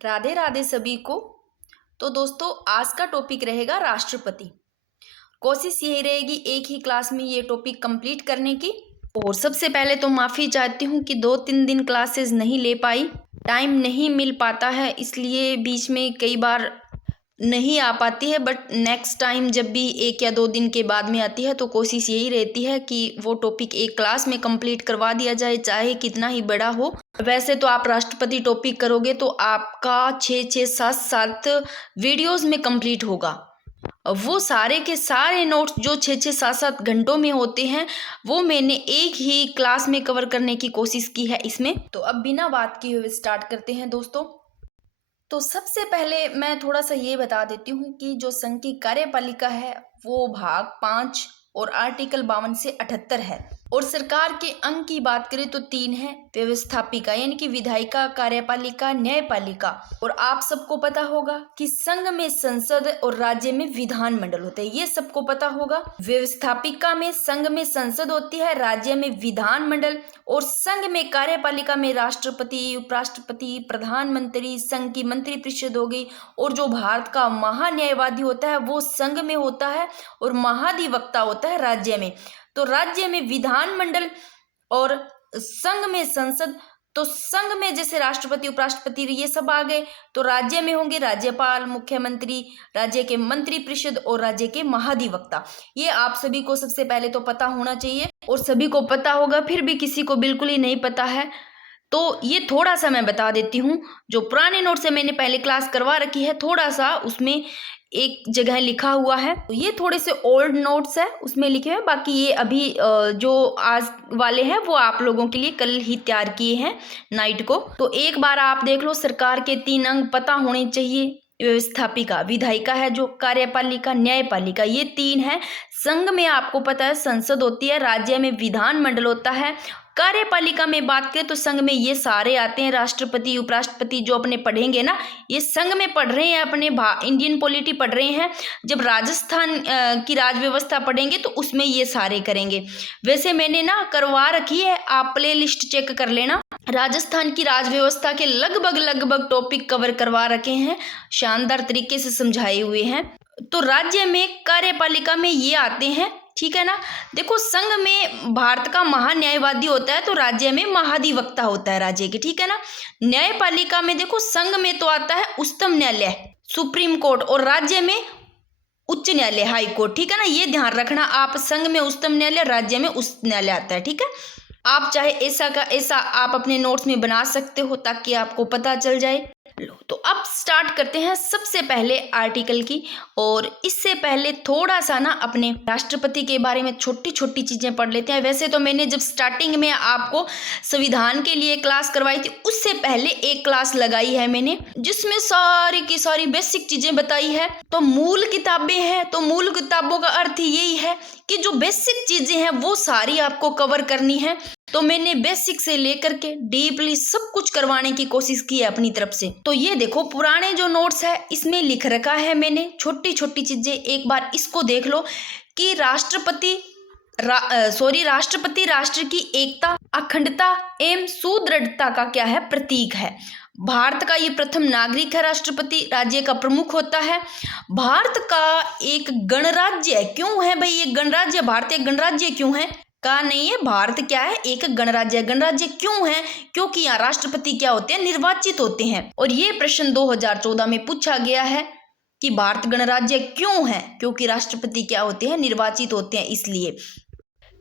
राधे राधे सभी को। तो दोस्तों आज का टॉपिक रहेगा राष्ट्रपति। कोशिश यही रहेगी एक ही क्लास में ये टॉपिक कंप्लीट करने की। और सबसे पहले तो माफ़ी चाहती हूँ कि 2-3 दिन क्लासेस नहीं ले पाई, टाइम नहीं मिल पाता है, इसलिए बीच में कई बार नहीं आ पाती है। बट नेक्स्ट टाइम जब भी 1 या 2 दिन के बाद में आती है तो कोशिश यही रहती है कि वो टॉपिक एक क्लास में कंप्लीट करवा दिया जाए, चाहे कितना ही बड़ा हो। वैसे तो आप राष्ट्रपति टॉपिक करोगे तो आपका 6-6, 7-7 वीडियोस में कंप्लीट होगा। वो सारे के सारे नोट्स जो 6-6, 7-7 घंटों में होते हैं वो मैंने एक ही क्लास में कवर करने की कोशिश की है इसमें। तो अब बिना बात किए हुए स्टार्ट करते हैं दोस्तों। तो सबसे पहले मैं थोड़ा सा ये बता देती हूँ कि जो संघ की कार्यपालिका है वो भाग 5 और आर्टिकल 52 से 78 है। और सरकार के अंग की बात करें तो 3 है, व्यवस्थापिका यानी कि विधायिका, कार्यपालिका, न्यायपालिका। और आप सबको पता होगा कि संघ में संसद और राज्य में विधानमंडल होते हैं, ये सबको पता होगा। व्यवस्थापिका में संघ में संसद होती है, राज्य में विधानमंडल, और संघ में कार्यपालिका में राष्ट्रपति, उपराष्ट्रपति, प्रधानमंत्री, संघ की मंत्रिपरिषद हो गई। और जो भारत का महान्यायवादी होता है वो संघ में होता है और महाधिवक्ता होता है राज्य में। तो राज्य में विधानमंडल और संघ में संसद। तो संघ में जैसे राष्ट्रपति, उपराष्ट्रपति ये सब आ गए, तो राज्य में होंगे राज्यपाल, मुख्यमंत्री, राज्य के मंत्रिपरिषद और राज्य के महाधिवक्ता। ये आप सभी को सबसे पहले तो पता होना चाहिए और सभी को पता होगा। फिर भी किसी को बिल्कुल ही नहीं पता है तो ये थोड़ा सा मैं बता देती हूँ। जो पुराने नोट से मैंने पहले क्लास करवा रखी है, थोड़ा सा उसमें एक जगह लिखा हुआ है, ये थोड़े से ओल्ड नोट्स है उसमें लिखे हुए। बाकी ये अभी जो आज वाले हैं वो आप लोगों के लिए कल ही तैयार किए हैं नाइट को। तो एक बार आप देख लो, सरकार के 3 अंग पता होने चाहिए। व्यवस्थापिका, विधायिका है जो, कार्यपालिका, न्यायपालिका, ये 3 है। संघ में आपको पता है संसद होती है, राज्य में विधानमंडल होता है। कार्यपालिका में बात करें तो संघ में ये सारे आते हैं, राष्ट्रपति, उपराष्ट्रपति जो अपने पढ़ेंगे ना, ये संघ में पढ़ रहे हैं, अपने इंडियन पॉलिटी पढ़ रहे हैं। जब राजस्थान की राज व्यवस्था पढ़ेंगे तो उसमें ये सारे करेंगे। वैसे मैंने ना करवा रखी है, आप प्ले लिस्ट चेक कर लेना। राजस्थान की राज व्यवस्था के लगभग टॉपिक कवर करवा रखे हैं, शानदार तरीके से समझाए हुए हैं। तो राज्य में कार्यपालिका में ये आते हैं, ठीक है ना। देखो, संघ में भारत का महान्यायवादी होता है तो राज्य में महाधिवक्ता होता है राज्य के, ठीक है ना। न्यायपालिका में देखो, संघ में तो आता है उच्चतम न्यायालय, सुप्रीम कोर्ट, और राज्य में उच्च न्यायालय, हाई कोर्ट, ठीक है ना। ये ध्यान रखना आप, संघ में उच्चतम न्यायालय, राज्य में उच्च न्यायालय आता है, ठीक है। आप चाहे ऐसा का ऐसा आप अपने नोट्स में बना सकते हो ताकि आपको पता चल जाए। लो, तो अब स्टार्ट करते हैं सबसे पहले आर्टिकल की। और इससे पहले थोड़ा सा ना अपने राष्ट्रपति के बारे में छोटी छोटी चीजें पढ़ लेते हैं। वैसे तो मैंने जब स्टार्टिंग में आपको संविधान के लिए क्लास करवाई थी, उससे पहले एक क्लास लगाई है मैंने जिसमें सारी की सारी बेसिक चीजें बताई है। तो मूल किताबें हैं, तो मूल किताबों का अर्थ यही है कि जो बेसिक चीजें हैं वो सारी आपको कवर करनी है। तो मैंने बेसिक से लेकर के डीपली सब कुछ करवाने की कोशिश की है अपनी तरफ से। तो ये देखो, पुराने जो नोट्स है इसमें लिख रखा है मैंने छोटी छोटी चीजें, एक बार इसको देख लो कि राष्ट्रपति राष्ट्र की एकता, अखंडता एवं सुदृढ़ता का क्या है, प्रतीक है। भारत का ये प्रथम नागरिक है राष्ट्रपति, राज्य का प्रमुख होता है। भारत का एक गणराज्य है। क्यों है भाई ये गणराज्य, भारतीय गणराज्य क्यों है? कहा नहीं है, भारत क्या है, एक गणराज्य। गणराज्य क्यों है? क्योंकि यहाँ राष्ट्रपति क्या होते हैं, निर्वाचित होते हैं। और ये प्रश्न 2014 में पूछा गया है कि भारत गणराज्य क्यों है, क्योंकि राष्ट्रपति क्या होते हैं, निर्वाचित होते हैं। इसलिए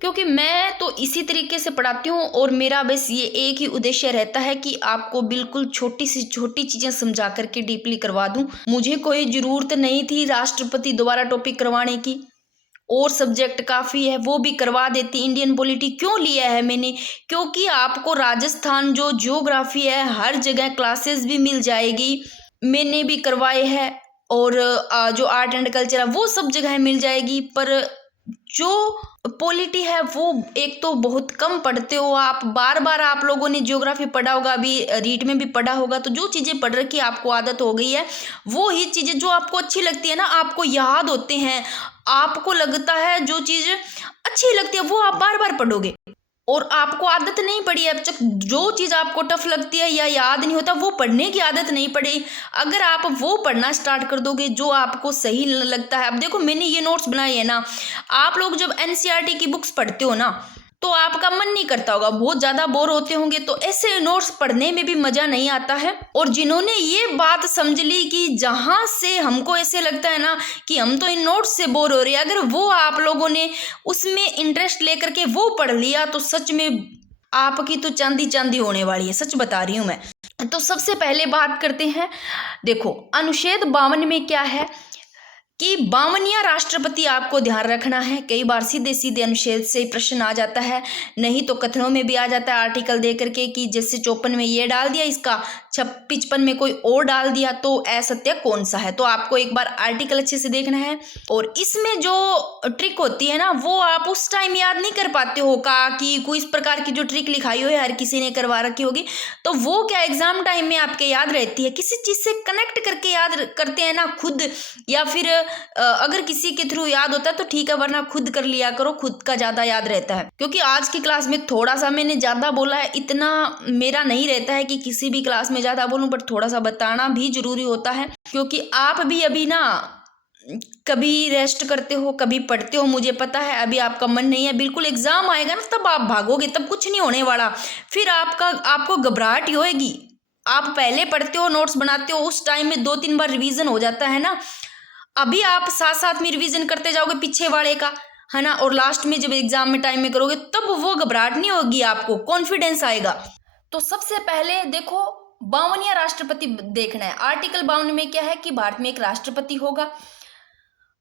क्योंकि मैं तो इसी तरीके से पढ़ाती हूँ और मेरा बस ये एक ही उद्देश्य रहता है कि आपको बिल्कुल छोटी सी छोटी चीजें समझा करके डीपली करवा दूं। मुझे कोई जरूरत नहीं थी राष्ट्रपति दोबारा टॉपिक करवाने की, और सब्जेक्ट काफ़ी है वो भी करवा देती। इंडियन पॉलिटी क्यों लिया है मैंने, क्योंकि आपको राजस्थान जो ज्योग्राफी है हर जगह क्लासेस भी मिल जाएगी, मैंने भी करवाए हैं। और जो आर्ट एंड कल्चर है वो सब जगह मिल जाएगी। पर जो पॉलिटी है वो एक तो बहुत कम पढ़ते हो आप, बार बार आप लोगों ने ज्योग्राफी पढ़ा होगा, अभी रीट में भी पढ़ा होगा। तो जो चीज़ें पढ़ रखी आपको आदत हो गई है, वो ही चीज़ें जो आपको अच्छी लगती है ना, आपको याद होते हैं, आपको लगता है जो चीज़ अच्छी लगती है वो आप बार बार पढ़ोगे। और आपको आदत नहीं पड़ी है अब तक, जो चीज़ आपको टफ लगती है या याद नहीं होता वो पढ़ने की आदत नहीं पड़ी। अगर आप वो पढ़ना स्टार्ट कर दोगे जो आपको सही लगता है, अब देखो मैंने ये नोट्स बनाए हैं ना, आप लोग जब एनसीईआरटी की बुक्स पढ़ते हो ना तो आपका मन नहीं करता होगा, बहुत ज़्यादा बोर होते होंगे, तो ऐसे नोट्स पढ़ने में भी मज़ा नहीं आता है। और जिन्होंने ये बात समझ ली कि जहाँ से हमको ऐसे लगता है ना कि हम तो इन नोट्स से बोर हो रहे हैं, अगर वो आप लोगों ने उसमें इंटरेस्ट लेकर के वो पढ़ लिया तो सच में आपकी तो चांदी चांदी होने वाली है, सच बता रही हूँ मैं। तो सबसे पहले बात करते हैं, देखो अनुच्छेद 52 में क्या है कि 52वां राष्ट्रपति आपको ध्यान रखना है। कई बार सीधे सीधे अनुच्छेद से प्रश्न आ जाता है, नहीं तो कथनों में भी आ जाता है आर्टिकल दे करके कि जैसे 54 में ये डाल दिया, इसका 55 में कोई और डाल दिया, तो असत्य कौन सा है। तो आपको एक बार आर्टिकल अच्छे से देखना है। और इसमें जो ट्रिक होती है ना वो आप उस टाइम याद नहीं कर पाते हो का कि कोई इस प्रकार की जो ट्रिक लिखाई हो हर किसी ने करवा रखी होगी, तो वो क्या एग्जाम टाइम में आपके याद रहती है, किसी चीज़ से कनेक्ट करके याद करते हैं ना खुद, या फिर अगर किसी के थ्रू याद होता है तो ठीक है, वरना खुद कर लिया करो, खुद का ज़्यादा याद रहता है। क्योंकि आज की क्लास में थोड़ा सा मैंने ज़्यादा बोला है, इतना मेरा नहीं रहता है कि किसी भी क्लास में ज़्यादा बोलूँ, बट थोड़ा सा बताना भी जरूरी होता है, क्योंकि आप भी अभी ना कभी रेस्ट करते हो कभी पढ़ते हो, मुझे पता है अभी आपका मन नहीं है, बिल्कुल एग्जाम आएगा ना तब आप भागोगे, तब कुछ नहीं होने वाला, फिर आपको घबराहट ही होएगी। आप पहले पढ़ते हो नोट्स बनाते हो, उस टाइम में 2-3 बार रिवीजन हो जाता है ना, अभी आप साथ साथ में रिवीजन करते जाओगे पीछे वाले का, है ना, और लास्ट में जब एग्जाम में टाइम में करोगे तब वो घबराहट नहीं होगी, आपको कॉन्फिडेंस आएगा। तो सबसे पहले देखो 52वां राष्ट्रपति देखना है। आर्टिकल 52 में क्या है कि भारत में एक राष्ट्रपति होगा।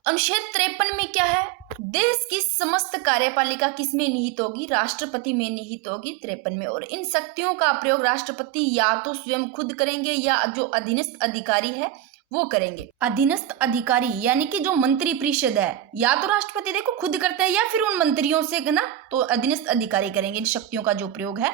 अनुच्छेद 53 में क्या है, देश की समस्त कार्यपालिका किसमें निहित होगी, राष्ट्रपति में निहित होगी 53 में। और इन शक्तियों का प्रयोग राष्ट्रपति या तो स्वयं खुद करेंगे या जो अधीनस्थ अधिकारी है वो करेंगे। अधीनस्थ अधिकारी यानी कि जो मंत्री परिषद है, या तो राष्ट्रपति देखो खुद करते हैं या फिर उन मंत्रियों से ना, तो अधीनस्थ अधिकारी करेंगे इन शक्तियों का जो प्रयोग है।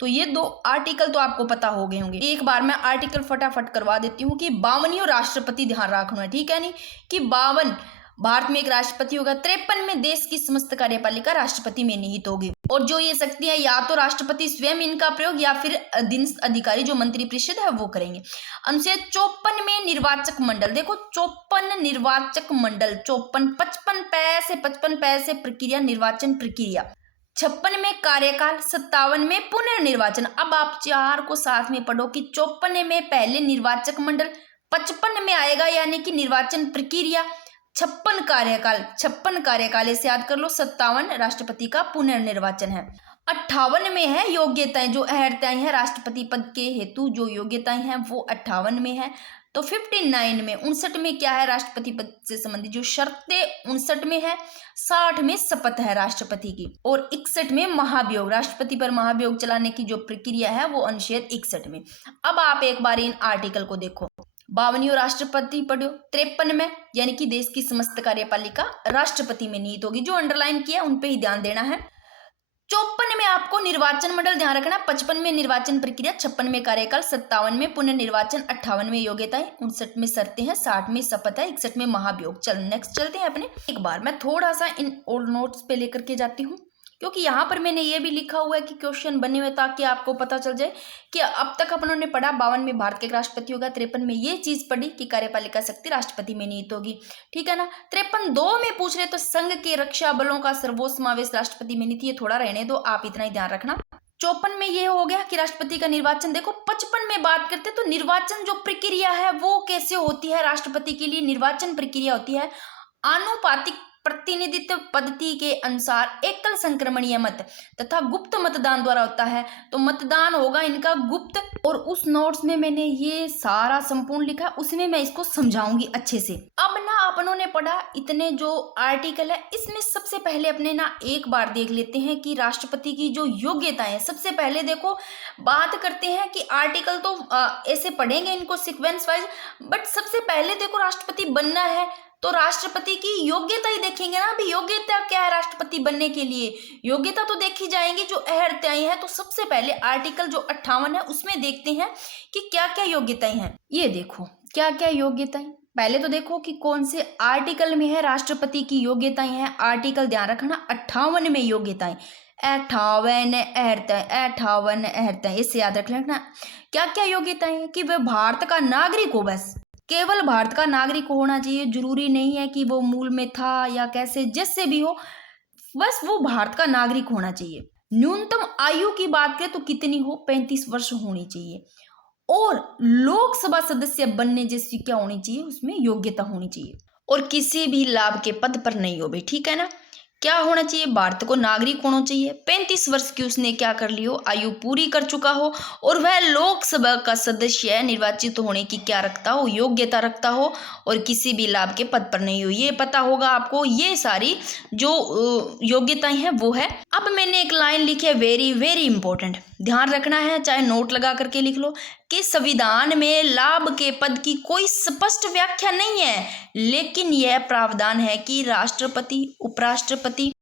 तो ये 2 आर्टिकल तो आपको पता हो गए होंगे। एक बार मैं आर्टिकल फटाफट करवा देती हूँ कि 52वां राष्ट्रपति ध्यान रखना है, ठीक है, नहीं कि 52 भारत में एक राष्ट्रपति होगा, 53 में देश की समस्त कार्यपालिका राष्ट्रपति में निहित होगी। और जो ये शक्तियां या तो राष्ट्रपति स्वयं इनका प्रयोग या फिर अधीनस्थ अधिकारी जो मंत्री परिषद है वो करेंगे। अनुच्छेद 54 में निर्वाचक मंडल, देखो 54 निर्वाचक मंडल, 54 55 पैसे प्रक्रिया, निर्वाचन प्रक्रिया, 56 में कार्यकाल, 57 में पुनर्निर्वाचन। अब आप 4 को साथ में पढ़ो कि 54 में पहले निर्वाचक मंडल, 55 में आएगा यानी कि निर्वाचन प्रक्रिया, 56 कार्यकाल से याद कर लो, 57 राष्ट्रपति का पुनर्निर्वाचन है, 58 में है योग्यताएं, जो अहर्ताएं हैं राष्ट्रपति पद के हेतु जो योग्यताएं हैं वो 58 में है। तो 59 में 59 में क्या है, राष्ट्रपति पद से संबंधित जो शर्तें 59 में है, 60 में शपथ है राष्ट्रपति की, और 61 में महाभियोग, राष्ट्रपति पर महाभियोग चलाने की जो प्रक्रिया है वो अनुच्छेद 61 में। अब आप एक बार इन आर्टिकल को देखो, 52वां राष्ट्रपति पढ़ो, 53 में यानी कि देश की समस्त कार्यपालिका राष्ट्रपति में निहित होगी, जो अंडरलाइन किया उन पे ही ध्यान देना है। 54 में आपको निर्वाचन मंडल ध्यान रखना, 55 में निर्वाचन प्रक्रिया, 56 में कार्यकाल, 57 में पुनर्निर्वाचन, 58 में योग्यताएं, 59 में शर्तें हैं, 60 में शपथ है, 61 में महाभियोग। चल नेक्स्ट चलते हैं अपने। एक बार मैं थोड़ा सा इन ओल्ड नोट्स पे लेकर के जाती हूँ, क्योंकि यहाँ पर मैंने ये भी लिखा हुआ है कि क्वेश्चन बने हुए ताकि आपको पता चल जाए कि अब तक अपन ने पढ़ा 52 में भारत के राष्ट्रपति होगा, 53 में ये चीज पढ़ी कि कार्यपालिका शक्ति राष्ट्रपति में निहित होगी, ठीक है ना। 53(2) में पूछ रहे तो संघ के रक्षा बलों का सर्वोच्च समावेश राष्ट्रपति में निहित, ये थोड़ा रहने दो, आप इतना ही ध्यान रखना। 54 में ये हो गया कि राष्ट्रपति का निर्वाचन। देखो 55 में बात करते तो निर्वाचन जो प्रक्रिया है वो कैसे होती है, राष्ट्रपति के लिए निर्वाचन प्रक्रिया होती है आनुपातिक प्रतिनिधित्व पद्धति के अनुसार एकल संक्रमणीय मत तथा गुप्त मतदान द्वारा होता है। तो मतदान होगा इनका गुप्त, और उस नोट्स में मैंने ये सारा संपूर्ण लिखा, उसमें मैं इसको समझाऊंगी अच्छे से। अब ना अपनों ने पढ़ा इतने जो आर्टिकल है, इसमें सबसे पहले अपने ना एक बार देख लेते हैं कि राष्ट्रपति की जो योग्यताएं है। सबसे पहले देखो बात करते हैं कि आर्टिकल तो ऐसे पढ़ेंगे इनको सिक्वेंस वाइज, बट सबसे पहले देखो राष्ट्रपति बनना है तो राष्ट्रपति की योग्यता ही देखेंगे ना। अभी योग्यता क्या है राष्ट्रपति बनने के लिए, योग्यता तो देखी जाएंगी जो अहर्ताएं हैं। तो सबसे पहले आर्टिकल जो 58 है उसमें देखते हैं कि क्या क्या योग्यताएं हैं। ये देखो क्या क्या योग्यताएं, पहले तो देखो कि कौन से आर्टिकल में है राष्ट्रपति की योग्यताएं हैं। आर्टिकल ध्यान रखना 58 में योग्यताएं, 58 58 58 इससे याद रख लेना। क्या क्या योग्यताएं हैं कि वह भारत का नागरिक हो, बस केवल भारत का नागरिक होना चाहिए, जरूरी नहीं है कि वो मूल में था या कैसे, जिससे भी हो, बस वो भारत का नागरिक होना चाहिए। न्यूनतम आयु की बात करें तो कितनी हो, 35 वर्ष होनी चाहिए। और लोकसभा सदस्य बनने जैसी क्या होनी चाहिए, उसमें योग्यता होनी चाहिए। और किसी भी लाभ के पद पर नहीं हो भी, ठीक है ना। क्या होना चाहिए, भारत को नागरिक होना चाहिए, 35 वर्ष की उसने क्या कर ली हो, आयु पूरी कर चुका हो, और वह लोकसभा का सदस्य निर्वाचित होने की क्या रखता हो, योग्यता रखता हो, और किसी भी लाभ के पद पर नहीं हो। ये पता होगा आपको, ये सारी जो योग्यताएं हैं वो है। अब मैंने एक लाइन लिखी है, वेरी वेरी इंपॉर्टेंट, ध्यान रखना है, चाहे नोट लगा करके लिख लो, कि संविधान में लाभ के पद की कोई स्पष्ट व्याख्या नहीं है, लेकिन यह प्रावधान है कि राष्ट्रपति, उपराष्ट्रपति,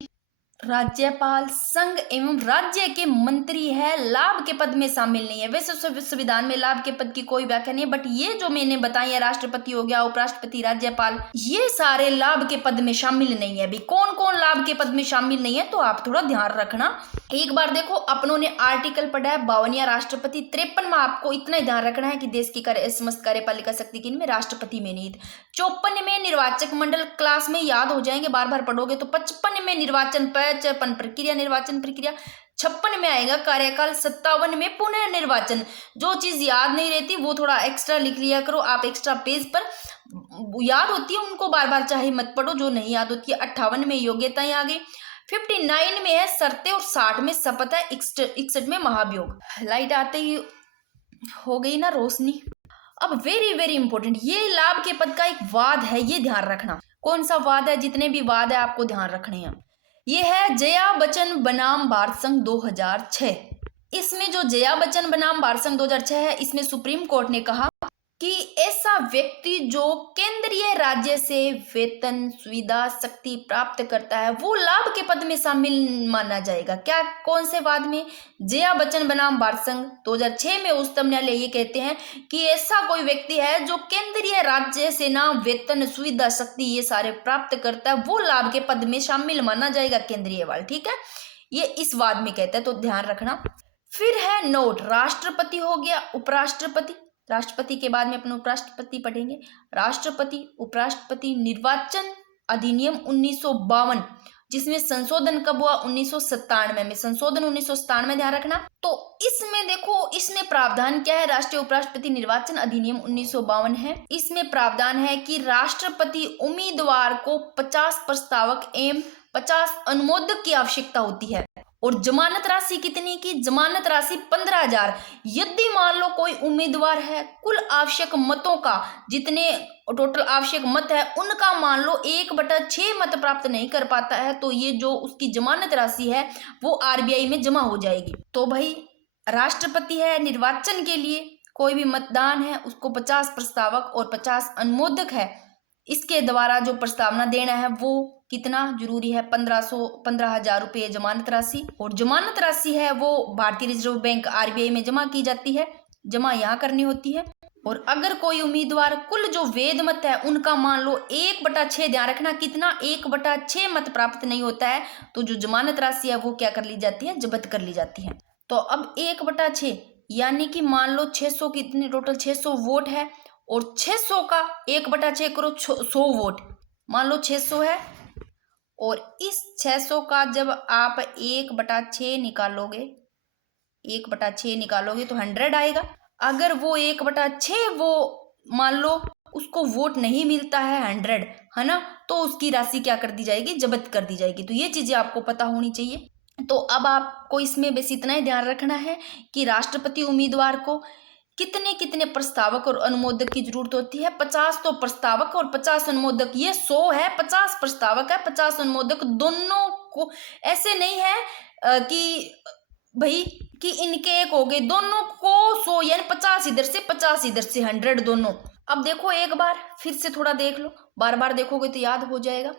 राज्यपाल, संघ एवं राज्य के मंत्री है, लाभ के पद में शामिल नहीं है। वैसे संविधान में लाभ के पद की कोई व्याख्या नहीं है, बट ये जो मैंने बताई है, राष्ट्रपति हो गया, उपराष्ट्रपति, राज्यपाल, ये सारे लाभ के पद में शामिल नहीं है। अभी कौन कौन लाभ के पद में शामिल नहीं है, तो आप थोड़ा ध्यान रखना। एक बार देखो, अपनों ने आर्टिकल पढ़ा है 52वां राष्ट्रपति, 53 में आपको इतना ही ध्यान रखना है कि देश की समस्त कार्यपालिका शक्ति किन में, राष्ट्रपति में निहित। 54 में निर्वाचक मंडल, क्लास में याद हो जाएंगे, बार बार पढ़ोगे तो। 55 में निर्वाचन प्रक्रिया, निर्वाचन प्रक्रिया। 56 में आएगा कार्यकाल। 57 में पुनः निर्वाचन। जो चीज याद नहीं रहती वो थोड़ा एक्स्ट्रा लिख लिया करो आप, एक्स्ट्रा पेज पर, याद होती है उनको बार बार चाहे मत पढ़ो, जो नहीं याद होती है। 58 में योग्यताएं आ गई। 59 में है शर्तें, और 60 में शपथ है। 61 में महाभियोग। लाइट आते ही हो गई ना रोशनी। अब वेरी वेरी इंपॉर्टेंट, ये लाभ के पद का एक वाद है, ये ध्यान रखना। कौन सा वाद है, जितने भी वाद है आपको ध्यान रखने हैं। ये है जया बच्चन बनाम भारत संघ 2006। इसमें जो जया बच्चन बनाम भारत संघ 2006 है, इसमें सुप्रीम कोर्ट ने कहा कि ऐसा व्यक्ति जो केंद्रीय राज्य से वेतन, सुविधा, शक्ति प्राप्त करता है, वो लाभ के पद में शामिल माना जाएगा। क्या, कौन से वाद में, जया बच्चन बनाम भारत संघ 2006 में उच्चतम न्यायालय ये कहते हैं कि ऐसा कोई व्यक्ति है जो केंद्रीय राज्य से ना वेतन, सुविधा, शक्ति ये सारे प्राप्त करता है, वो लाभ के पद में शामिल माना जाएगा, केंद्रीय वाला, ठीक है। ये इस वाद में कहता है, तो ध्यान रखना। फिर है नोट, राष्ट्रपति हो गया, उपराष्ट्रपति, राष्ट्रपति के बाद में अपन उपराष्ट्रपति पढ़ेंगे। राष्ट्रपति, उपराष्ट्रपति, निर्वाचन अधिनियम 1952, जिसमें संशोधन कब हुआ, 1997 में, संशोधन 1997 ध्यान रखना। तो इसमें देखो, इसमें प्रावधान क्या है, राष्ट्रीय उपराष्ट्रपति निर्वाचन अधिनियम 1952 है। इसमें प्रावधान है कि राष्ट्रपति उम्मीदवार को 50 प्रस्तावक एवं 50 अनुमोदक की आवश्यकता होती है। और जमानत राशि कितनी की, जमानत राशि 15,000। यदि मान लो कोई उम्मीदवार है, कुल आवश्यक मतों का, जितने टोटल आवश्यक मत है उनका मान लो 1/6 मत प्राप्त नहीं कर पाता है, तो ये जो उसकी जमानत राशि है वो आरबीआई में जमा हो जाएगी। तो भाई राष्ट्रपति है, निर्वाचन के लिए कोई भी मतदान है उसको 50 प्रस्तावक और 50 अनुमोदक है, इसके द्वारा जो प्रस्तावना देना है वो कितना जरूरी है, 15,000 रुपये जमानत राशि। और जमानत राशि है वो भारतीय रिजर्व बैंक आरबीआई में जमा की जाती है, जमा यहाँ करनी होती है। और अगर कोई उम्मीदवार कुल जो वेद मत है उनका मान लो 1/6, ध्यान रखना कितना, 1/6 मत प्राप्त नहीं होता है, तो जो जमानत राशि है वो क्या कर ली जाती है, जब्त कर ली जाती है। तो अब 1/6 यानी कि मान लो 600, कितने टोटल 600 वोट है, और 600 का 1/6 करो, 100 वोट, मान लो 600 है, और इस 600 का जब आप 1/6 निकालोगे, 1/6 निकालोगे तो 100 आएगा। अगर वो 1/6 वो मान लो उसको वोट नहीं मिलता है 100, है ना, तो उसकी राशि क्या कर दी जाएगी, जब्त कर दी जाएगी। तो ये चीजें आपको पता होनी चाहिए। तो अब आपको इसमें बस इतना ही ध्यान रखना है कि राष्ट्रपति उम्मीदवार को कितने कितने प्रस्तावक और अनुमोदक की जरूरत होती है। 50 तो प्रस्तावक और 50 अनुमोदक, ये 100 है, 50 प्रस्तावक है, 50 अनुमोदक, दोनों को ऐसे नहीं है कि भाई कि इनके एक हो गए, दोनों को 100 यानी 50 इधर से 50 इधर से, 100 दोनों। अब देखो एक बार फिर से थोड़ा देख लो, बार बार देखोगे तो याद हो जाएगा।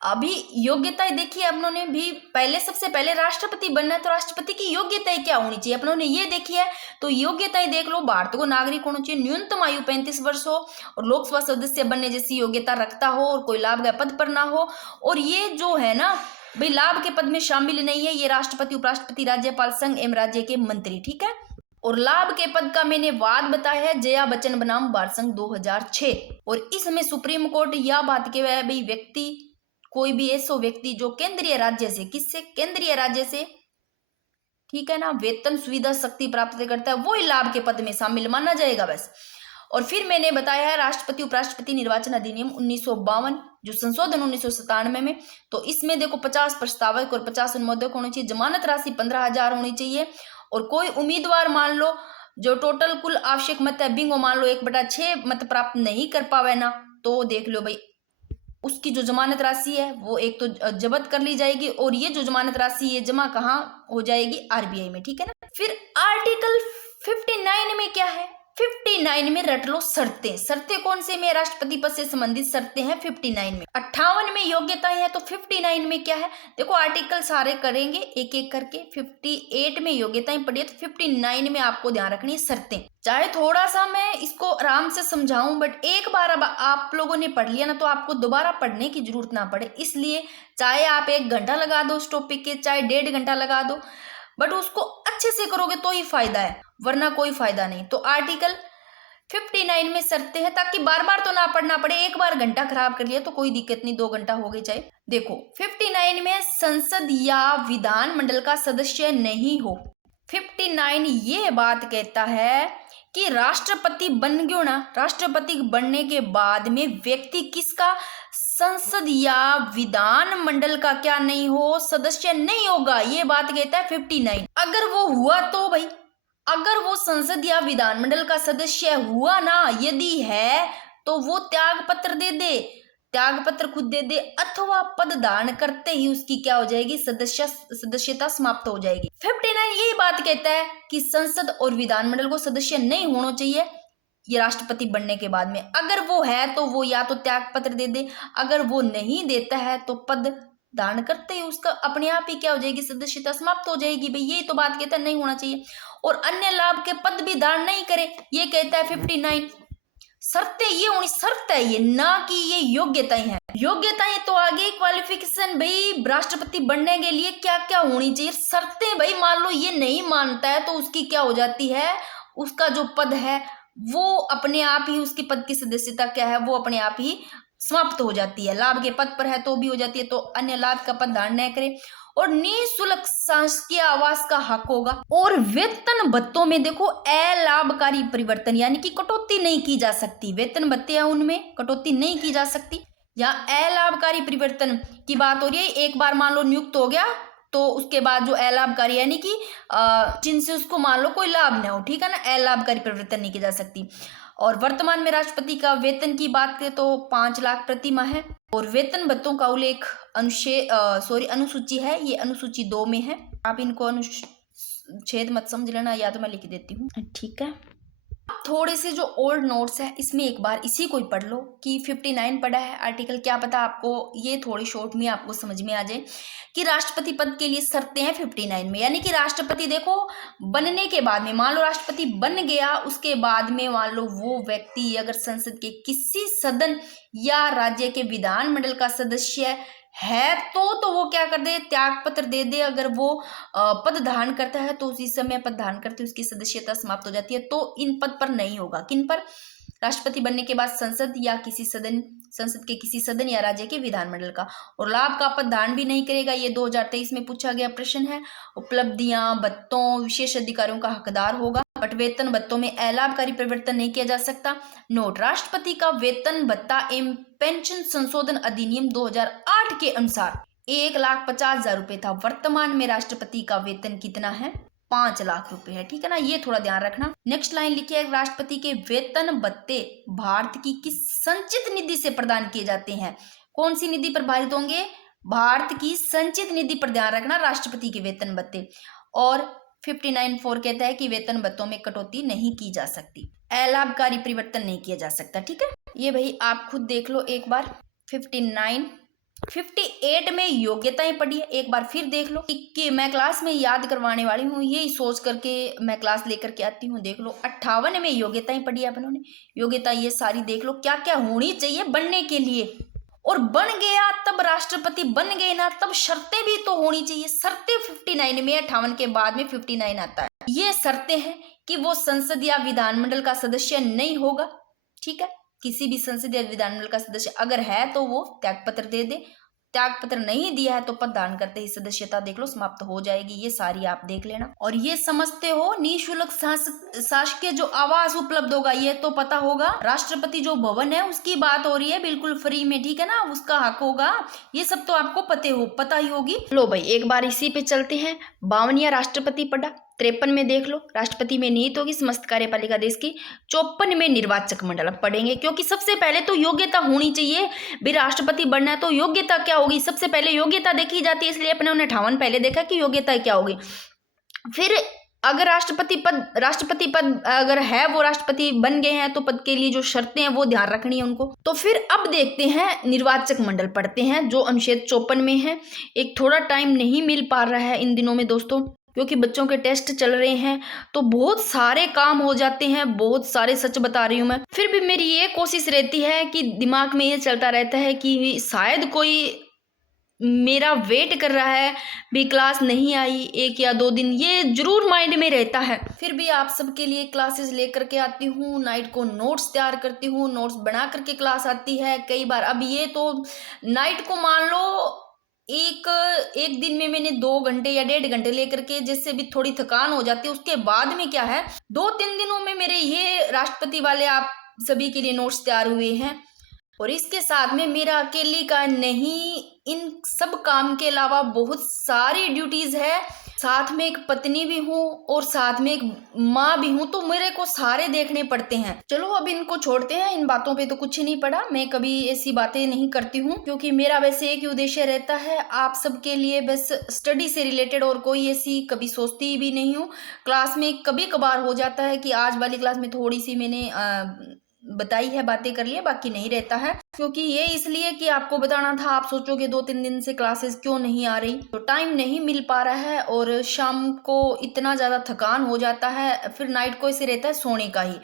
अभी योग्यताएं देखिए, अपनों ने भी पहले सबसे पहले राष्ट्रपति बनना है तो राष्ट्रपति की योग्यताएं क्या होनी चाहिए अपनों ने ये देखी है। तो योग्यताएं देख लो, भारत को नागरिक होना चाहिए, न्यूनतम आयु 35 वर्ष हो और लोकसभा सदस्य बनने जैसी योग्यता रखता हो और कोई लाभ पद पर ना हो। और ये जो है ना भाई, लाभ के पद में शामिल नहीं है ये राष्ट्रपति, उपराष्ट्रपति, राज्यपाल, संघ एवं राज्य के मंत्री, ठीक है। और लाभ के पद का मैंने वाद बताया है जया बच्चन बनाम भारत संघ 2006। और इसमें सुप्रीम कोर्ट यह बात के भाई व्यक्ति, कोई भी ऐसा व्यक्ति जो केंद्रीय राज्य से, किससे, केंद्रीय राज्य से, ठीक है ना, वेतन सुविधा शक्ति प्राप्त करता है, वो ही लाभ के पद में शामिल माना जाएगा बस। और फिर मैंने बताया है राष्ट्रपति उपराष्ट्रपति निर्वाचन अधिनियम 1952 जो संशोधन 1997 में, तो इसमें देखो 50 प्रस्तावक और 50 अनुमोदक होने चाहिए, जमानत राशि 15,000 होनी चाहिए। और कोई उम्मीदवार मान लो जो टोटल कुल आवश्यक मत है बिंगो मान लो 1/6 मत प्राप्त नहीं कर पावे ना, तो देख लो भाई उसकी जो जमानत राशि है वो एक तो जब्त कर ली जाएगी, और ये जो जमानत राशि ये जमा कहाँ हो जाएगी, आरबीआई में, ठीक है ना। फिर आर्टिकल 59 में क्या है, 59 में रट लो शर्तें। शर्तें कौन से में, राष्ट्रपति पद से संबंधित शर्तें हैं 59 में। 58 में योग्यताएं हैं, तो 59 में क्या है, देखो आर्टिकल सारे करेंगे एक एक करके। 58 में योग्यताएं पढ़ी है, तो 59 में आपको ध्यान रखनी है शर्तें। चाहे थोड़ा सा मैं इसको आराम से समझाऊं, बट एक बार अब आप लोगों ने पढ़ लिया ना तो आपको दोबारा पढ़ने की जरूरत ना पड़े, इसलिए चाहे आप 1 घंटा लगा दो उस टॉपिक के, चाहे 1.5 घंटा लगा दो, बट उसको अच्छे से करोगे तो ही फायदा है, वरना कोई फायदा नहीं। तो आर्टिकल 59 में शर्तें हैं, ताकि बार बार तो ना पढ़ना पड़े, एक बार घंटा खराब कर लिया तो कोई दिक्कत नहीं, 2 घंटा हो गए चाहे। देखो 59 में संसद या विधान मंडल का सदस्य नहीं हो। 59 ये बात कहता है कि राष्ट्रपति बन गयो ना, राष्ट्रपति बनने के बाद में व्यक्ति किसका, संसद या विधान मंडल का क्या नहीं हो, सदस्य नहीं होगा, ये बात कहता है 59। अगर वो हुआ तो भाई, अगर वो संसद या विधानमंडल का सदस्य हुआ ना, यदि है तो वो त्याग पत्र दे दे, त्याग पत्र खुद दे दे, अथवा पद धारण करते ही उसकी क्या हो जाएगी, सदस्यता समाप्त हो जाएगी। 59 यही बात कहता है कि संसद और विधानमंडल को सदस्य नहीं होना चाहिए ये राष्ट्रपति बनने के बाद में। अगर वो है तो वो या तो त्याग पत्र दे दे, अगर वो नहीं देता है तो पद धारण करते ही उसका अपने आप ही क्या हो जाएगी, सदस्यता समाप्त हो जाएगी। भाई यही तो बात कहता है, नहीं होना चाहिए। और अन्य लाभ के पद भी धारण नहीं करे, ये कहता है 59। शर्तें ये होनी, शर्त है ये, ना कि ये योग्यताएं हैं। योग्यताएं तो आगे क्वालिफिकेशन, भाई राष्ट्रपति बनने के लिए क्या क्या होनी चाहिए, शर्तें भाई मान लो ये नहीं मानता है तो उसकी क्या हो जाती है, उसका जो पद है वो अपने आप ही, उसके पद की सदस्यता क्या है वो अपने आप ही समाप्त हो जाती है। लाभ के पद पर है तो भी हो जाती है, तो अन्य लाभ का पद धारण न करे। और निःशुल्क शासकीय आवास का हक होगा। और वेतन भत्तों में देखो अलाभकारी परिवर्तन यानी कि कटौती नहीं की जा सकती, वेतन भत्ते हैं उनमें कटौती नहीं की जा सकती। यहाँ अलाभकारी परिवर्तन की बात हो रही है, एक बार मान लो नियुक्त हो गया तो उसके बाद जो अलाभकारी यानी कि जिनसे उसको मान लो कोई लाभ न हो, ठीक है ना, अलाभकारी परिवर्तन नहीं की जा सकती। और वर्तमान में राष्ट्रपति का वेतन की बात करें तो 5 लाख प्रति माह है। और वेतन भत्तों का उल्लेख अनुसूची है, ये अनुसूची 2 में है। आप इनको अनुच्छेद मत समझ लेना, या तो मैं लिख देती हूँ, ठीक है। थोड़े से जो ओल्ड नोट्स है इसमें एक बार इसी को ही पढ़ लो कि 59 पढ़ा है आर्टिकल, क्या पता आपको ये थोड़ी शॉर्ट में आपको समझ में आ जाए कि राष्ट्रपति पद के लिए शर्तें हैं 59 में। यानी कि राष्ट्रपति देखो बनने के बाद में, मान लो राष्ट्रपति बन गया, उसके बाद में मान लो वो व्यक्ति अगर संसद के किसी सदन या राज्य के विधानमंडल का सदस्य है तो वो क्या कर दे, त्याग पत्र दे दे। अगर वो पद धारण करता है तो उसी समय पद धारण करते उसकी सदस्यता समाप्त हो जाती है। तो इन पद पर नहीं होगा, किन पर, राष्ट्रपति बनने के बाद संसद या किसी सदन, संसद के किसी सदन या राज्य के विधानमंडल का। और लाभ का पद धारण भी नहीं करेगा, ये 2023 में पूछा गया प्रश्न है। उपलब्धियां, भत्तों, विशेष अधिकारियों का हकदार होगा, बट वेतन भत्तों में अलाभकारी परिवर्तन नहीं किया जा सकता। नोट, राष्ट्रपति का वेतन भत्ता एवं पेंशन संशोधन अधिनियम 2008 के अनुसार 1,50,000 रुपए था। वर्तमान में राष्ट्रपति का वेतन कितना है, 5 लाख रुपए है, ठीक है ना, ये थोड़ा ध्यान रखना। नेक्स्ट लाइन लिखिए, राष्ट्रपति के वेतन भत्ते भारत की किस संचित निधि से प्रदान किए जाते हैं। कौन सी निधि प्रभावित होंगे, भारत की संचित निधि पर ध्यान रखना राष्ट्रपति के वेतन भत्ते। और 59(4) कहता है कि वेतन भत्तों में कटौती नहीं की जा सकती, अलाभकारी परिवर्तन नहीं किया जा सकता, ठीक है। ये भाई आप खुद देख लो एक बार 59 58 में योग्यताएं पढ़ी है, एक बार फिर देख लो कि मैं क्लास में याद करवाने वाली हूँ, यही सोच करके मैं क्लास लेकर के आती हूँ। देख लो 58 में योग्यताएं पढ़ी है अपनों ने, योग्यता ये सारी देख लो क्या क्या होनी चाहिए बनने के लिए। और बन गया तब राष्ट्रपति बन गए ना, तब शर्तें भी तो होनी चाहिए। शर्तें 59 में, 58 के बाद में 59 आता है। ये शर्तें हैं कि वो संसद या विधानमंडल का सदस्य नहीं होगा, ठीक है। किसी भी संसद या विधानमंडल का सदस्य अगर है तो वो त्यागपत्र दे दे, त्यागपत्र नहीं दिया है तो पद धारण करते ही सदस्यता देख लो समाप्त हो जाएगी। ये सारी आप देख लेना। और ये समझते हो निःशुल्क शासकीय जो आवास उपलब्ध होगा, ये तो पता होगा। राष्ट्रपति जो भवन है उसकी बात हो रही है, बिल्कुल फ्री में, ठीक है ना, उसका हक होगा। ये सब तो आपको पता ही होगी। लो भाई एक बार इसी पे चलते हैं। 52वां राष्ट्रपति पढ़ा। 53 में देख लो राष्ट्रपति में निहित होगी समस्त कार्यपालिका देश की। 54 में निर्वाचक मंडल अब पढ़ेंगे, क्योंकि सबसे पहले तो योग्यता होनी चाहिए भी। राष्ट्रपति बनना है तो योग्यता क्या होगी, सबसे पहले योग्यता देखी जाती है, इसलिए अपने 58 पहले देखा कि योग्यता क्या होगी। फिर अगर राष्ट्रपति पद अगर है, वो राष्ट्रपति बन गए हैं तो पद के लिए जो शर्तें हैं वो ध्यान रखनी है उनको। तो फिर अब देखते हैं निर्वाचक मंडल पढ़ते हैं जो अनुच्छेद 54 में है। एक थोड़ा टाइम नहीं मिल पा रहा है इन दिनों में दोस्तों, क्योंकि बच्चों के टेस्ट चल रहे हैं तो बहुत सारे काम हो जाते हैं, बहुत सारे, सच बता रही हूँ मैं। फिर भी मेरी ये कोशिश रहती है कि दिमाग में ये चलता रहता है कि शायद कोई मेरा वेट कर रहा है भी, क्लास नहीं आई 1 या 2 दिन, ये जरूर माइंड में रहता है। फिर भी आप सबके लिए क्लासेस लेकर के आती हूँ, नाइट को नोट्स तैयार करती हूँ, नोट्स बना करके क्लास आती है कई बार। अब ये तो नाइट को मान लो एक दिन में मैंने 2 घंटे या 1.5 घंटे लेकर के, जिससे भी थोड़ी थकान हो जाती है। उसके बाद में क्या है, 2-3 दिनों में मेरे ये राष्ट्रपति वाले आप सभी के लिए नोट्स तैयार हुए हैं। और इसके साथ में मेरा अकेली का नहीं, इन सब काम के अलावा बहुत सारी ड्यूटीज है। साथ में एक पत्नी भी हूँ और साथ में एक माँ भी हूँ, तो मेरे को सारे देखने पड़ते हैं। चलो अब इनको छोड़ते हैं, इन बातों पे तो कुछ नहीं पड़ा। मैं कभी ऐसी बातें नहीं करती हूँ, क्योंकि मेरा वैसे एक ही उद्देश्य रहता है आप सबके लिए, बस स्टडी से रिलेटेड, और कोई ऐसी कभी सोचती भी नहीं हूँ। क्लास में कभी कभार हो जाता है कि आज वाली क्लास में थोड़ी सी मैंने बताई है, बातें कर लिया, बाकी नहीं रहता है। क्योंकि ये इसलिए कि आपको बताना था, आप सोचोगे 2-3 दिन से क्लासेस क्यों नहीं आ रही, तो टाइम नहीं मिल पा रहा है। और शाम को इतना ज़्यादा थकान हो जाता है, फिर नाइट को ऐसे रहता है सोने का ही।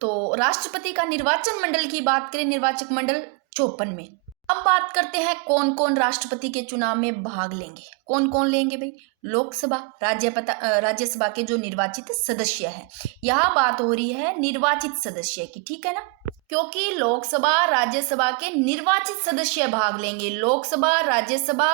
तो राष्ट्रपति का निर्वाचन मंडल की बात करें, निर्वाचक मंडल 54 में। अब बात करते हैं कौन कौन राष्ट्रपति के चुनाव में भाग लेंगे। कौन कौन लेंगे भाई, लोकसभा राज्यसभा के जो निर्वाचित सदस्य है। यहाँ बात हो रही है निर्वाचित सदस्य की, ठीक है ना, क्योंकि लोकसभा राज्यसभा के निर्वाचित सदस्य भाग लेंगे। लोकसभा, राज्यसभा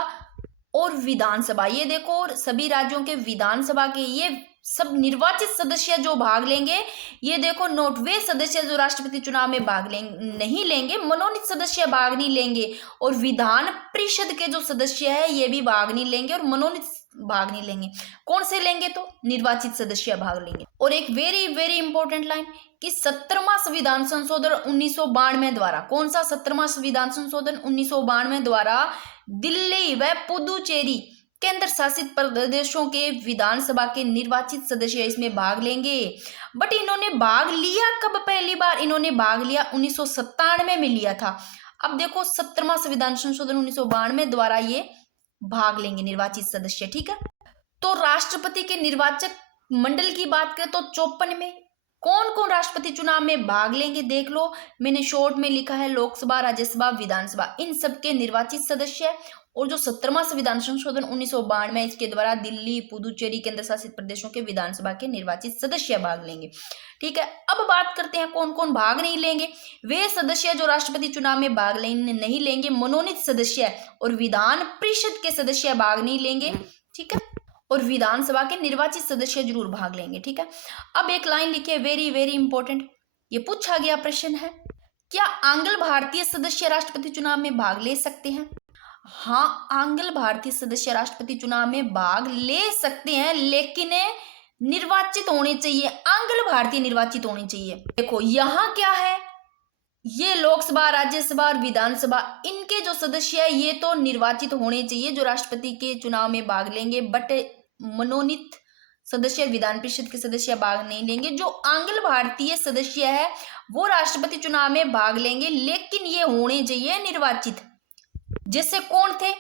और विधानसभा, ये देखो सभी राज्यों के विधानसभा के ये सब निर्वाचित सदस्य जो भाग लेंगे। ये देखो नोट, वे सदस्य जो राष्ट्रपति चुनाव में भाग नहीं लेंगे, मनोनीत सदस्य भाग नहीं लेंगे। और विधान परिषद के जो सदस्य है ये भी भाग नहीं लेंगे और मनोनीत भाग नहीं लेंगे। कौन से लेंगे, तो निर्वाचित सदस्य भाग लेंगे। और एक वेरी वेरी इंपॉर्टेंट लाइन कि 17वां संविधान संशोधन 1992 द्वारा, कौन सा 17वां संविधान संशोधन 1992 द्वारा दिल्ली व पुदुचेरी केंद्र शासित प्रदेशों के विधानसभा के निर्वाचित सदस्य इसमें भाग लेंगे। बट इन्होंने भाग लिया कब, पहली बार इन्होंने भाग लिया 1997 में लिया था। अब देखो 17वां संविधान संशोधन 1992 द्वारा ये भाग लेंगे निर्वाचित सदस्य, ठीक है। तो राष्ट्रपति के निर्वाचक मंडल की बात करें तो 54 में कौन कौन राष्ट्रपति चुनाव में भाग लेंगे देख लो, मैंने शॉर्ट में लिखा है लोकसभा, राज्यसभा, विधानसभा, इन सबके निर्वाचित सदस्य। और जो 17वां संविधान संशोधन 1992 इसके द्वारा दिल्ली, पुदुचेरी केंद्र शासित प्रदेशों के विधानसभा के निर्वाचित सदस्य भाग लेंगे, ठीक है। अब बात करते हैं कौन कौन भाग नहीं लेंगे। वे सदस्य जो राष्ट्रपति चुनाव में भाग नहीं लेंगे, मनोनीत सदस्य और विधान परिषद के सदस्य भाग नहीं लेंगे, ठीक है। और विधानसभा के निर्वाचित सदस्य जरूर भाग लेंगे, ठीक है। अब एक लाइन लिखिए, वेरी वेरी इंपॉर्टेंट, ये पूछा गया प्रश्न है, क्या आंग्ल भारतीय सदस्य राष्ट्रपति चुनाव में भाग ले सकते हैं। हाँ, आंग्ल भारतीय सदस्य राष्ट्रपति चुनाव में भाग ले सकते हैं, लेकिन निर्वाचित होने चाहिए, आंग्ल भारतीय निर्वाचित होने चाहिए। देखो यहाँ क्या है, ये लोकसभा, राज्यसभा और विधानसभा, इनके जो सदस्य है ये तो निर्वाचित होने चाहिए जो राष्ट्रपति के चुनाव में भाग लेंगे। बट मनोनीत सदस्य, विधान परिषद के सदस्य भाग नहीं लेंगे। जो आंग्ल भारतीय सदस्य है वो राष्ट्रपति चुनाव में भाग लेंगे, लेकिन ये होने चाहिए निर्वाचित। जैसे कौन थे,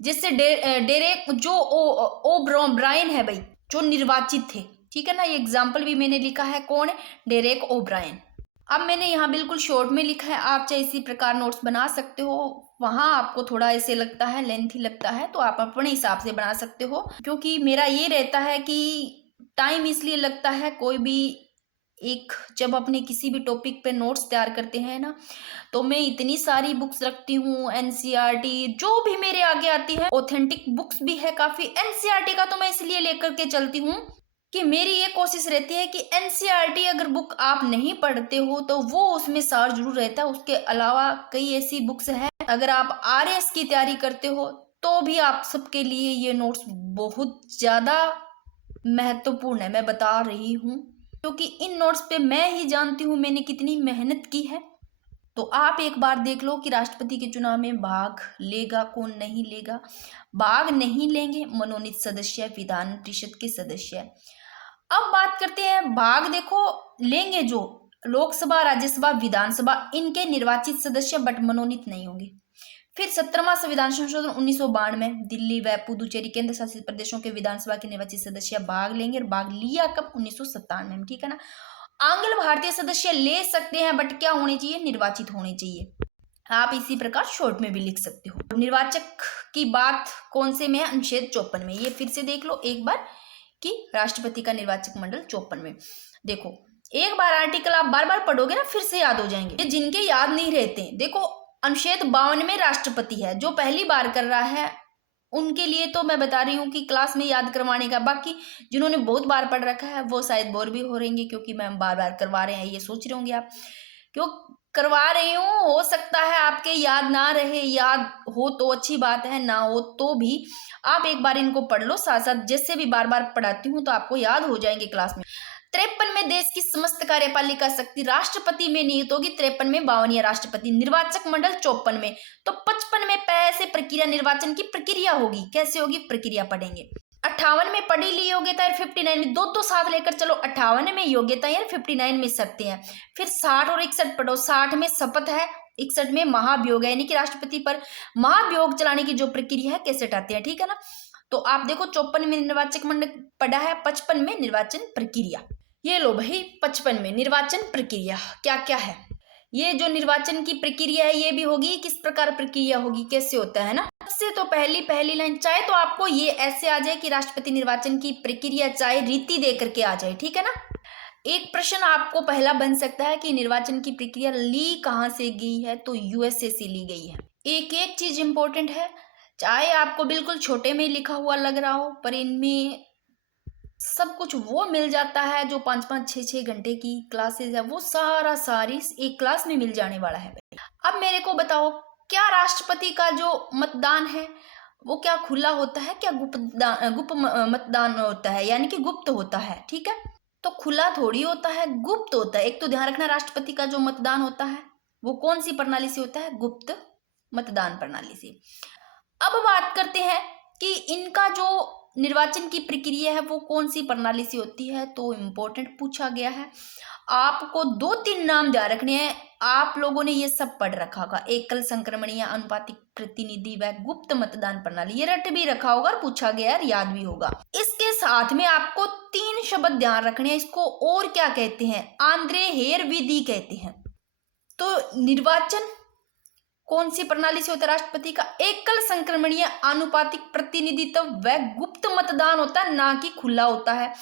जैसे डेरेक जो ओ ब्रायन है भाई, जो निर्वाचित थे, ठीक है ना। ये एग्जाम्पल भी मैंने लिखा है, कौन है, डेरेक ओ ब्रायन। अब मैंने यहाँ बिल्कुल शॉर्ट में लिखा है, आप चाहे इसी प्रकार नोट्स बना सकते हो। वहाँ आपको थोड़ा ऐसे लगता है, लेंथी लगता है, तो आप अपने हिसाब से बना सकते हो, क्योंकि मेरा ये रहता है कि टाइम इसलिए लगता है, कोई भी एक जब अपने किसी भी टॉपिक पे नोट्स तैयार करते हैं ना, तो मैं इतनी सारी बुक्स रखती हूँ, एनसीईआरटी जो भी मेरे आगे आती है, ऑथेंटिक बुक्स भी है काफ़ी। एनसीईआरटी का तो मैं इसलिए लेकर के चलती हूँ कि मेरी ये कोशिश रहती है कि एनसीईआरटी अगर बुक आप नहीं पढ़ते हो तो वो उसमें सार जरूर रहता है। उसके अलावा कई ऐसी बुक्स हैं, अगर आप आरएस की तैयारी करते हो तो भी आप सबके लिए ये नोट्स बहुत ज़्यादा महत्वपूर्ण है, मैं बता रही हूँ, क्योंकि इन नोट्स पे मैं ही जानती हूँ मैंने कितनी मेहनत की है। तो आप एक बार देख लो कि राष्ट्रपति के चुनाव में भाग लेगा कौन, नहीं लेगा। भाग नहीं लेंगे मनोनीत सदस्य, विधान परिषद के सदस्य। अब बात करते हैं, भाग देखो लेंगे जो लोकसभा, राज्यसभा, विधानसभा, इनके निर्वाचित सदस्य, बट मनोनीत नहीं होंगे। फिर 17वां संविधान संशोधन 1992, दिल्ली व पुदुचेरी केंद्र शासित प्रदेशों के विधानसभा के निर्वाचित सदस्य भाग लेंगे, और भाग लिया कब, 1997 में, ठीक है ना। आंग्ल भारतीय सदस्य ले सकते हैं, बट क्या होने चाहिए, निर्वाचित होने चाहिए। आप इसी प्रकार शॉर्ट में भी लिख सकते हो। निर्वाचक की बात कौन से में है, अनुच्छेद 54 में। ये फिर से देख लो एक बार कि राष्ट्रपति का निर्वाचक मंडल 54 में। देखो एक बार आर्टिकल आप बार बार पढ़ोगे ना, फिर से याद हो जाएंगे। ये जिनके याद नहीं रहते, देखो अनुच्छेद 52 में राष्ट्रपति है, जो पहली बार कर रहा है उनके लिए तो मैं बता रही हूँ कि क्लास में याद करवाने का। बाकी जिन्होंने बहुत बार पढ़ रखा है वो शायद बोर भी हो रहेंगे, क्योंकि मैम बार बार करवा रहे हैं, ये सोच रहे होंगे आप क्यों करवा रही हूँ। हो सकता है आपके याद ना रहे, याद हो तो अच्छी बात है, ना हो तो भी आप एक बार इनको पढ़ लो साथ साथ। जैसे भी बार बार पढ़ाती हूँ तो आपको याद हो जाएंगे क्लास में। 53 में देश की समस्त कार्यपालिका शक्ति राष्ट्रपति में निहित होगी, 53 में 52 राष्ट्रपति, निर्वाचक मंडल 54 में। तो 55 में पैसे प्रक्रिया, निर्वाचन की प्रक्रिया होगी, कैसे होगी, प्रक्रिया पढ़ेंगे। 58 में पढ़ी ली योग्यता, 59 में दो साथ लेकर चलो, 58 में योग्यता है, 59 में शर्तें हैं। फिर 60 और 61 पढ़ो, 60 में शपथ है, 61 में महाभियोग है, यानी कि राष्ट्रपति पर महाभियोग चलाने की जो प्रक्रिया है कैसे हटाते हैं, ठीक है ना। तो आप देखो 54 में निर्वाचक मंडल पढ़ा है, 55 में निर्वाचन प्रक्रिया। ये लो भाई 55 में निर्वाचन प्रक्रिया क्या क्या है। ये जो निर्वाचन की प्रक्रिया है ये भी होगी, किस प्रकार प्रक्रिया होगी, कैसे होता है ना। सबसे तो पहली लाइन, चाहे तो आपको ये ऐसे आ जाए कि राष्ट्रपति निर्वाचन की प्रक्रिया चाहे रीति दे करके आ जाए, ठीक है ना। एक प्रश्न आपको पहला बन सकता है कि निर्वाचन की प्रक्रिया ली कहाँ से गई है, तो यूएसए से ली गई है। एक चीज इंपॉर्टेंट है, चाहे आपको बिल्कुल छोटे में लिखा हुआ लग रहा हो, पर इनमें सब कुछ वो मिल जाता है जो 5-5, 6-6 घंटे की क्लासेस है, वो सारी एक क्लास में मिल जाने वाला है। अब मेरे को बताओ, क्या राष्ट्रपति का जो मतदान है वो क्या खुला होता है, क्या गुप्त मतदान होता है, यानी कि गुप्त होता है, ठीक है। तो खुला थोड़ी होता है, गुप्त होता है। एक तो ध्यान रखना, राष्ट्रपति का जो मतदान होता है वो कौन सी प्रणाली से होता है, गुप्त मतदान प्रणाली से। अब बात करते हैं कि इनका जो निर्वाचन की प्रक्रिया है वो कौन सी प्रणाली से होती है, तो इम्पोर्टेंट पूछा गया है। आपको 2-3 नाम ध्यान रखने हैं, आप लोगों ने ये सब पढ़ रखा होगा, एकल संक्रमणीय, अनुपातिक प्रतिनिधि व गुप्त मतदान प्रणाली, ये रट भी रखा होगा और पूछा गया है, याद भी होगा। इसके साथ में आपको 3 शब्द ध्यान रखने हैं, इसको और क्या कहते हैं, आंद्रे हेयर विधि कहते हैं। तो निर्वाचन कौन सी प्रणाली से होता है राष्ट्रपति का, एकल संक्रमणीय, आनुपातिक प्रतिनिधित्व व गुप्त मतदान होता है, ना कि खुला होता है।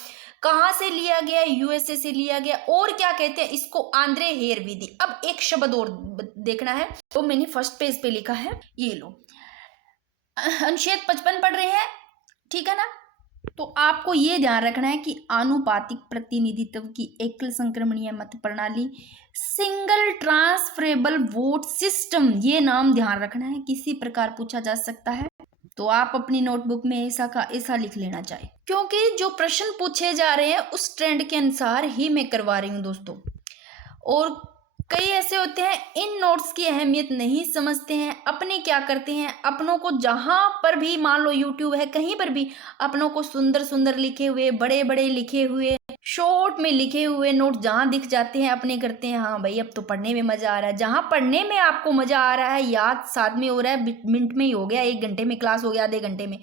कहां से लिया गया, यूएसए से लिया गया, और क्या कहते हैं इसको, आंद्रे हेयर विधि। अब एक शब्द और देखना है, तो मैंने फर्स्ट पेज पे लिखा है, ये लो, अनुच्छेद 55 पढ़ रहे हैं, ठीक है ना। तो आपको ये ध्यान रखना है कि आनुपातिक प्रतिनिधित्व की एकल संक्रमणीय मत प्रणाली, सिंगल ट्रांसफरेबल वोट सिस्टम, ये नाम ध्यान रखना है, किसी प्रकार पूछा जा सकता है, तो आप अपनी नोटबुक में ऐसा का ऐसा लिख लेना चाहिए, क्योंकि जो प्रश्न पूछे जा रहे हैं उस ट्रेंड के अनुसार ही मैं करवा रही हूँ दोस्तों। और कई ऐसे होते हैं इन नोट्स की अहमियत नहीं समझते हैं, अपने क्या करते हैं, अपनों को जहां पर भी मान लो यूट्यूब है, कहीं पर भी अपनों को सुंदर सुंदर लिखे हुए, बड़े बड़े लिखे हुए शॉर्ट में लिखे हुए नोट जहाँ दिख जाते हैं अपने करते हैं, हाँ भाई अब तो पढ़ने में मज़ा आ रहा है। जहाँ पढ़ने में आपको मज़ा आ रहा है, याद साथ में हो रहा है, मिनट में ही हो गया, 1 घंटे में क्लास हो गया, आधे घंटे में,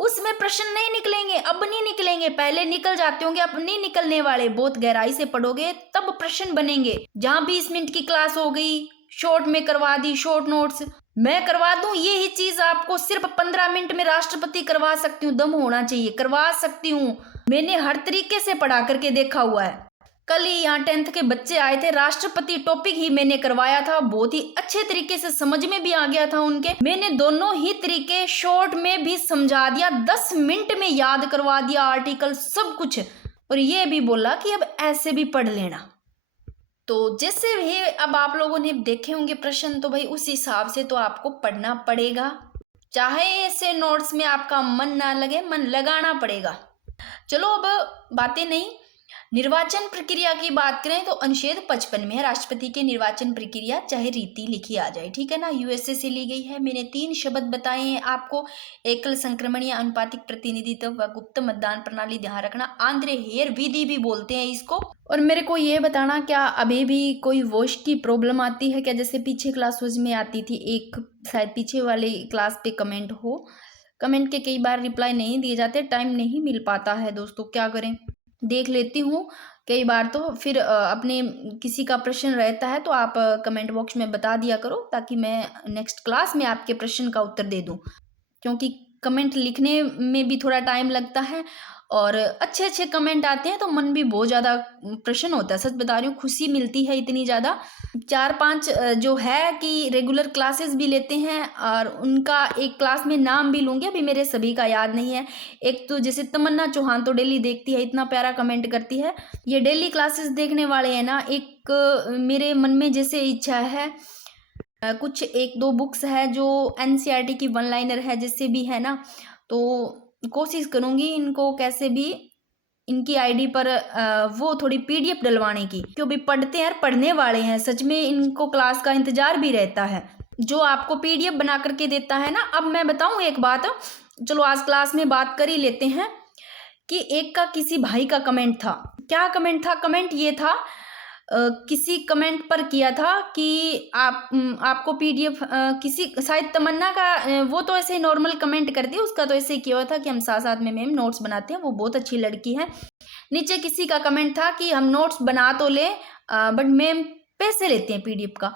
उसमें प्रश्न नहीं निकलेंगे, अब नहीं निकलेंगे, पहले निकल जाते होंगे, अब नहीं निकलने वाले। बहुत गहराई से पढ़ोगे तब प्रश्न बनेंगे। जहाँ 20 मिनट की क्लास हो गई, शॉर्ट में करवा दी, शॉर्ट नोट्स मैं करवा दूं, ये ही चीज आपको सिर्फ 15 मिनट में राष्ट्रपति करवा सकती हूँ। दम होना चाहिए, करवा सकती हूँ। मैंने हर तरीके से पढ़ा करके देखा हुआ है। कल ही यहाँ 10th के बच्चे आए थे, राष्ट्रपति टॉपिक ही मैंने करवाया था, बहुत ही अच्छे तरीके से समझ में भी आ गया था उनके। मैंने दोनों ही तरीके शॉर्ट में भी समझा दिया, 10 मिनट में याद करवा दिया, आर्टिकल सब कुछ। और ये भी बोला कि अब ऐसे भी पढ़ लेना। तो जैसे भी अब आप लोगों ने देखे होंगे प्रश्न, तो भाई उस हिसाब से तो आपको पढ़ना पड़ेगा। चाहे ऐसे नोट्स में आपका मन ना लगे, मन लगाना पड़ेगा। चलो अब बातें नहीं, निर्वाचन प्रक्रिया की बात करें तो अनुच्छेद 55 में है राष्ट्रपति के निर्वाचन प्रक्रिया चाहे रीति लिखी आ जाए, ठीक है ना। यूएसए से ली गई है। मैंने 3 शब्द बताए हैं आपको, एकल संक्रमण या अनुपातिक प्रतिनिधित्व व गुप्त मतदान प्रणाली, ध्यान रखना। आंद्रे हेयर विधि भी बोलते हैं इसको। और मेरे को ये बताना, क्या अभी भी कोई वॉश की प्रॉब्लम आती है क्या, जैसे पीछे क्लासेस में आती थी। एक शायद पीछे वाले क्लास पे कमेंट हो, कमेंट के कई बार रिप्लाई नहीं दिए जाते, टाइम नहीं मिल पाता है दोस्तों, क्या करें। देख लेती हूँ कई बार, तो फिर अपने किसी का प्रश्न रहता है तो आप कमेंट बॉक्स में बता दिया करो, ताकि मैं नेक्स्ट क्लास में आपके प्रश्न का उत्तर दे दूँ। क्योंकि कमेंट लिखने में भी थोड़ा टाइम लगता है, और अच्छे अच्छे कमेंट आते हैं तो मन भी बहुत ज़्यादा प्रसन्न होता है। सच बता रही हूँ, खुशी मिलती है इतनी ज़्यादा। 4-5 जो है कि रेगुलर क्लासेस भी लेते हैं, और उनका एक क्लास में नाम भी लूँगी, अभी मेरे सभी का याद नहीं है। एक तो जैसे तमन्ना चौहान तो डेली देखती है, इतना प्यारा कमेंट करती है। ये डेली क्लासेस देखने वाले हैं ना, एक मेरे मन में जैसे इच्छा है, कुछ 1-2 बुक्स है जो एनसीईआरटी की 1 लाइनर है, जिससे भी है ना, तो कोशिश करूँगी इनको कैसे भी इनकी आईडी पर वो थोड़ी पीडीएफ डलवाने की, क्योंकि पढ़ते हैं, पढ़ने वाले हैं सच में, इनको क्लास का इंतजार भी रहता है। जो आपको पीडीएफ बना करके देता है ना। अब मैं बताऊँ एक बात, चलो आज क्लास में बात कर ही लेते हैं, कि एक का किसी भाई का कमेंट था। क्या कमेंट था? कमेंट ये था, किसी कमेंट पर किया था कि आपको पीडीएफ किसी शायद तमन्ना का, वो तो ऐसे नॉर्मल कमेंट करती है, उसका तो ऐसे किया हुआ था कि हम साथ साथ में मैम नोट्स बनाते हैं, वो बहुत अच्छी लड़की है। नीचे किसी का कमेंट था कि हम नोट्स बना तो ले, बट मैम पैसे लेते हैं पीडीएफ का।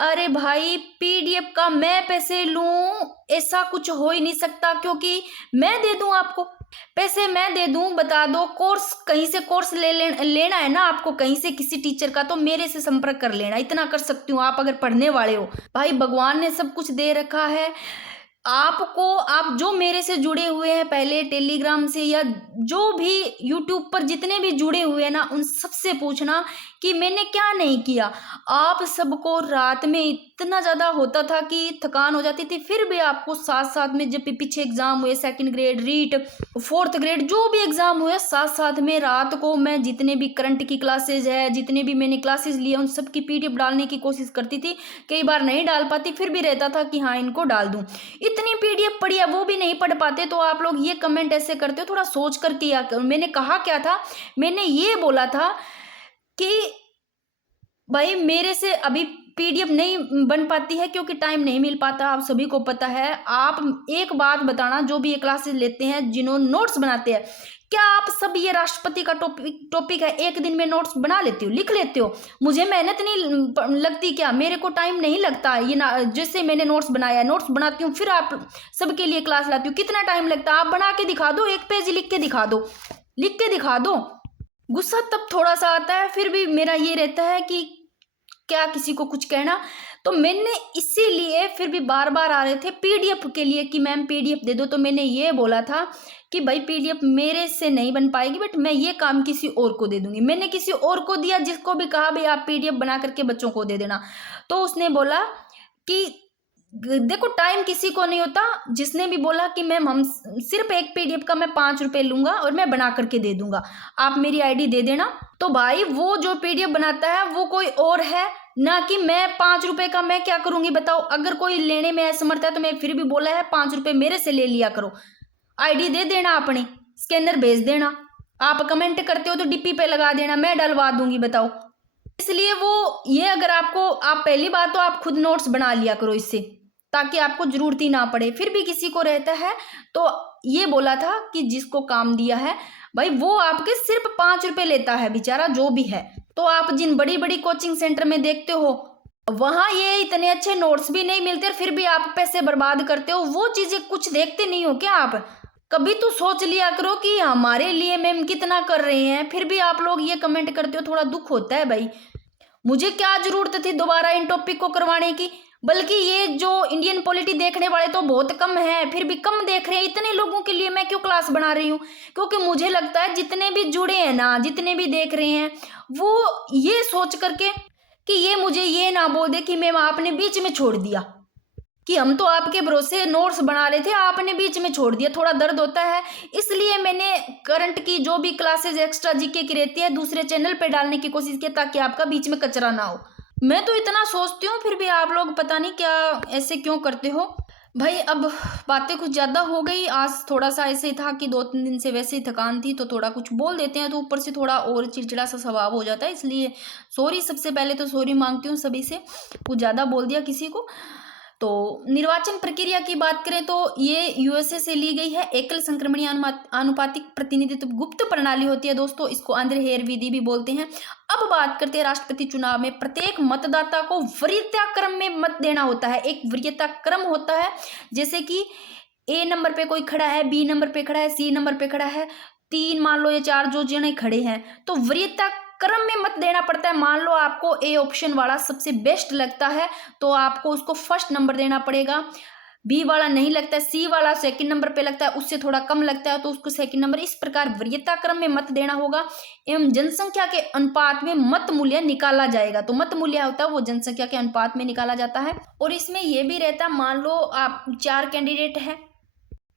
अरे भाई, पीडीएफ का मैं पैसे लूं, ऐसा कुछ हो ही नहीं सकता, क्योंकि मैं दे दूं आपको पैसे, मैं दे दूं, बता दो। कोर्स कहीं से कोर्स लेना है ना आपको, कहीं से किसी टीचर का, तो मेरे से संपर्क कर लेना, इतना कर सकती हूँ। आप अगर पढ़ने वाले हो भाई, भगवान ने सब कुछ दे रखा है आपको। आप जो मेरे से जुड़े हुए हैं पहले टेलीग्राम से, या जो भी यूट्यूब पर जितने भी जुड़े हुए हैं ना, उन सबसे पूछना कि मैंने क्या नहीं किया। आप सबको रात में इतना ज़्यादा होता था कि थकान हो जाती थी, फिर भी आपको साथ साथ में, जब पीछे एग्जाम हुए, 2nd grade, REET, 4th grade, जो भी एग्जाम हुए, साथ साथ में रात को मैं जितने भी करंट की क्लासेज है, जितने भी मैंने क्लासेज लिए, उन सब की पीडीएफ डालने की कोशिश करती थी। कई बार नहीं डाल पाती, फिर भी रहता था कि हाँ इनको डाल दूं। इतनी पीडीएफ पढ़ी है, वो भी नहीं पढ़ पाते, तो आप लोग ये कमेंट ऐसे करते हो, थोड़ा सोच कर किया। मैंने कहा क्या था? मैंने ये बोला था कि भाई मेरे से अभी पीडीएफ नहीं बन पाती है, क्योंकि टाइम नहीं मिल पाता, आप सभी को पता है। आप एक बात बताना, जो भी ये क्लासेस लेते हैं, जिन्होंने नोट्स बनाते हैं, क्या आप सब ये राष्ट्रपति का टॉपिक है, एक दिन में नोट्स बना लेते हो, लिख लेते हो? मुझे मेहनत नहीं लगती क्या? मेरे को टाइम नहीं लगता ये ना, जैसे मैंने नोट्स बनाया, नोट्स बनाती हूँ, फिर आप सबके लिए क्लास लाती हूँ, कितना टाइम लगता है? आप बना के दिखा दो, 1 पेज लिख के दिखा दो, लिख के दिखा दो। गुस्सा तब थोड़ा सा आता है, फिर भी मेरा ये रहता है कि क्या किसी को कुछ कहना। तो मैंने इसीलिए फिर भी बार बार आ रहे थे पीडीएफ के लिए कि मैम पीडीएफ दे दो, तो मैंने ये बोला था कि भाई पीडीएफ मेरे से नहीं बन पाएगी, बट मैं ये काम किसी और को दे दूंगी। मैंने किसी और को दिया, जिसको भी कहा भाई आप पीडीएफ बना करके बच्चों को दे देना, तो उसने बोला कि देखो टाइम किसी को नहीं होता। जिसने भी बोला कि मैम हम सिर्फ एक पीडीएफ का मैं 5 रुपए लूंगा और मैं बना करके दे दूंगा, आप मेरी आईडी दे देना, तो भाई वो जो पीडीएफ बनाता है वो कोई और है ना, कि मैं 5 रुपए का मैं क्या करूंगी बताओ। अगर कोई लेने में असमर्थ है तो मैं फिर भी बोला है 5 रुपए मेरे से ले लिया करो, आईडी दे देना, अपनी स्कैनर भेज देना, आप कमेंट करते हो तो डीपी पे लगा देना, मैं डलवा दूंगी, बताओ। इसलिए वो ये अगर आपको, आप पहली बात तो आप खुद नोट्स बना लिया करो इससे, ताकि आपको जरूरत ही ना पड़े। फिर भी किसी को रहता है तो ये बोला था कि जिसको काम दिया है भाई वो आपके सिर्फ 5 रुपए लेता है बेचारा, जो भी है। तो आप जिन बड़ी बड़ी कोचिंग सेंटर में देखते हो वहां ये इतने अच्छे नोट्स भी नहीं मिलते, फिर भी आप पैसे बर्बाद करते हो। वो चीजें कुछ देखते नहीं हो क्या आप? कभी तो सोच लिया करो कि हमारे लिए मैम कितना कर रहे हैं, फिर भी आप लोग ये कमेंट करते हो, थोड़ा दुख होता है भाई। मुझे क्या जरूरत थी दोबारा इन टॉपिक को करवाने की? बल्कि ये जो इंडियन पॉलिटी देखने वाले तो बहुत कम है, फिर भी कम देख रहे हैं। इतने लोगों के लिए मैं क्यों क्लास बना रही हूँ? क्योंकि मुझे लगता है जितने भी जुड़े हैं ना, जितने भी देख रहे हैं, वो ये सोच करके कि ये मुझे ये ना बोल दे कि मैम आपने बीच में छोड़ दिया, कि हम तो आपके भरोसे नोट्स बना रहे थे, आपने बीच में छोड़ दिया। थोड़ा दर्द होता है, इसलिए मैंने करंट की जो भी क्लासेस एक्स्ट्रा जीके की रहती है दूसरे चैनल पे डालने की कोशिश की, ताकि आपका बीच में कचरा ना हो। मैं तो इतना सोचती हूँ, फिर भी आप लोग पता नहीं क्या ऐसे क्यों करते हो भाई। अब बातें कुछ ज़्यादा हो गई, आज थोड़ा सा ऐसे ही था कि 2-3 दिन से वैसे ही थकान थी, तो थोड़ा कुछ बोल देते हैं तो ऊपर से थोड़ा और चिड़चिड़ा सा स्वभाव हो जाता है, इसलिए सॉरी। सबसे पहले तो सॉरी मांगती हूँ सभी से, कुछ ज़्यादा बोल दिया किसी को। तो निर्वाचन प्रक्रिया की बात करें तो ये यूएसए से ली गई है। एकल संक्रमणीय आनुपातिक प्रतिनिधित्व गुप्त प्रणाली होती है दोस्तों, इसको आंध्र हेयर विधि भी बोलते हैं। अब बात करते हैं राष्ट्रपति चुनाव में प्रत्येक मतदाता को वरीयता क्रम में मत देना होता है। एक वरीयता क्रम होता है, जैसे कि ए नंबर पे कोई खड़ा है, बी नंबर पे खड़ा है, सी नंबर पे खड़ा है, 3 मान लो या 4 जो जने खड़े हैं, तो वरीयता क्रम में मत देना पड़ता है। मान लो आपको ए ऑप्शन वाला सबसे बेस्ट लगता है तो आपको उसको फर्स्ट नंबर देना पड़ेगा। बी वाला नहीं लगता है, सी वाला सेकंड नंबर पे लगता है, उससे थोड़ा कम लगता है तो उसको सेकंड नंबर। इस प्रकार वरीयता क्रम में मत देना होगा। एवं जनसंख्या के अनुपात में मत मूल्य निकाला जाएगा। तो मत मूल्य होता है वो जनसंख्या के अनुपात में निकाला जाता है। और इसमें यह भी रहता है, मान लो आप 4 कैंडिडेट है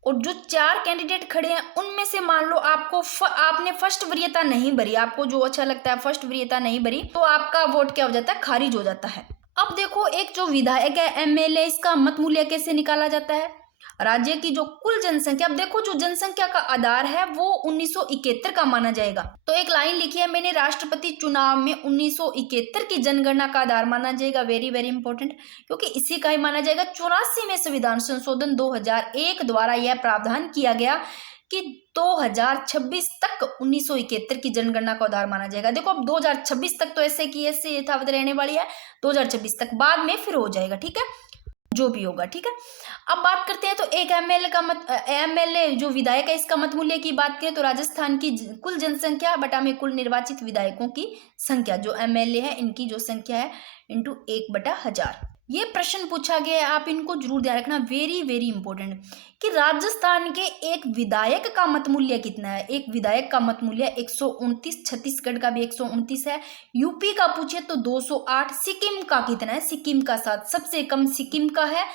और जो 4 कैंडिडेट खड़े हैं उनमें से मान लो आपको आपने फर्स्ट वरीयता नहीं भरी, आपको जो अच्छा लगता है फर्स्ट वरीयता नहीं भरी, तो आपका वोट क्या हो जाता है? खारिज हो जाता है। अब देखो, एक जो विधायक है एमएलए, इसका मत मूल्य कैसे निकाला जाता है? राज्य की जो कुल जनसंख्या, अब देखो जो जनसंख्या का आधार है वो 1971 का माना जाएगा। तो एक लाइन लिखी है मैंने, राष्ट्रपति चुनाव में 1971 की जनगणना का आधार माना जाएगा। वेरी वेरी इंपॉर्टेंट, क्योंकि इसी का ही माना जाएगा। 84 में संविधान संशोधन 2001 द्वारा यह प्रावधान किया गया कि 2026 तक 1971 की जनगणना का आधार माना जाएगा। देखो अब 2026 तक तो ऐसे की ऐसे यथावत रहने वाली है, 2026 तक, बाद में फिर हो जाएगा, ठीक है, जो भी होगा, ठीक है। अब बात करते हैं तो एक एमएलए जो विधायक है इसका मत मूल्य की बात करें तो राजस्थान की कुल जनसंख्या बटा में कुल निर्वाचित विधायकों की संख्या, जो एमएलए है इनकी जो संख्या है इंटू 1/1000। ये प्रश्न पूछा गया है, आप इनको जरूर ध्यान रखना, वेरी वेरी इंपॉर्टेंट, कि राजस्थान के एक विधायक का मत मूल्य कितना है। एक विधायक का मत मूल्य 129, छत्तीसगढ़ का भी 129 है, यूपी का पूछे तो 208, सिक्किम का कितना है? सिक्किम का 7, सबसे कम सिक्किम का है,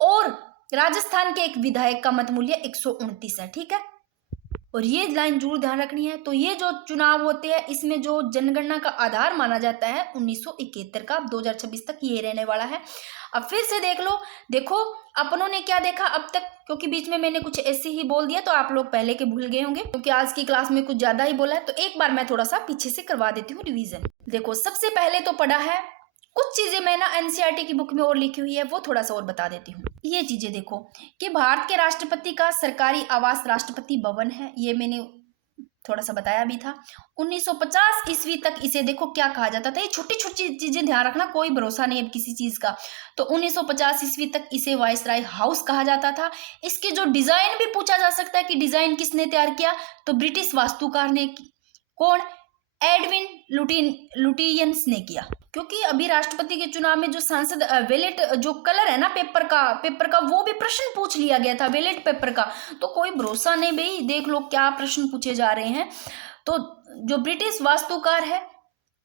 और राजस्थान के एक विधायक का मत मूल्य 129 है, ठीक है। और ये लाइन जरूर ध्यान रखनी है। तो ये जो चुनाव होते हैं इसमें जो जनगणना का आधार माना जाता है 1971 का, अब 2026 तक ये रहने वाला है। अब फिर से देख लो, देखो अपनों ने क्या देखा अब तक, क्योंकि बीच में मैंने कुछ ऐसे ही बोल दिया तो आप लोग पहले के भूल गए होंगे, क्योंकि आज की क्लास में कुछ ज्यादा ही बोला है। तो एक बार मैं थोड़ा सा पीछे से करवा देती हूँ रिवीजन। देखो सबसे पहले तो पढ़ा है, कुछ चीजें मैं ना एनसीईआरटी की बुक में और लिखी हुई है वो थोड़ा सा और बता देती हूँ। ये चीजें देखो कि भारत के राष्ट्रपति का सरकारी आवास राष्ट्रपति भवन है, ये मैंने थोड़ा सा बताया भी था। 1950 ईस्वी तक इसे देखो क्या कहा जाता था, ये छोटी छोटी चीजें ध्यान रखना, कोई भरोसा नहीं है किसी चीज का। तो 1950 ईस्वी तक इसे वाइसराय हाउस कहा जाता था। इसके जो डिजाइन भी पूछा जा सकता है कि डिजाइन किसने तैयार किया, तो ब्रिटिश वास्तुकार ने। कौन? एडविन लुटियंस ने किया। क्योंकि अभी राष्ट्रपति के चुनाव में जो सांसद वेलेट जो कलर है ना पेपर का वो भी प्रश्न पूछ लिया गया था वेलेट पेपर का। तो कोई भरोसा नहीं भाई, देख लो क्या प्रश्न पूछे जा रहे हैं। तो जो ब्रिटिश वास्तुकार है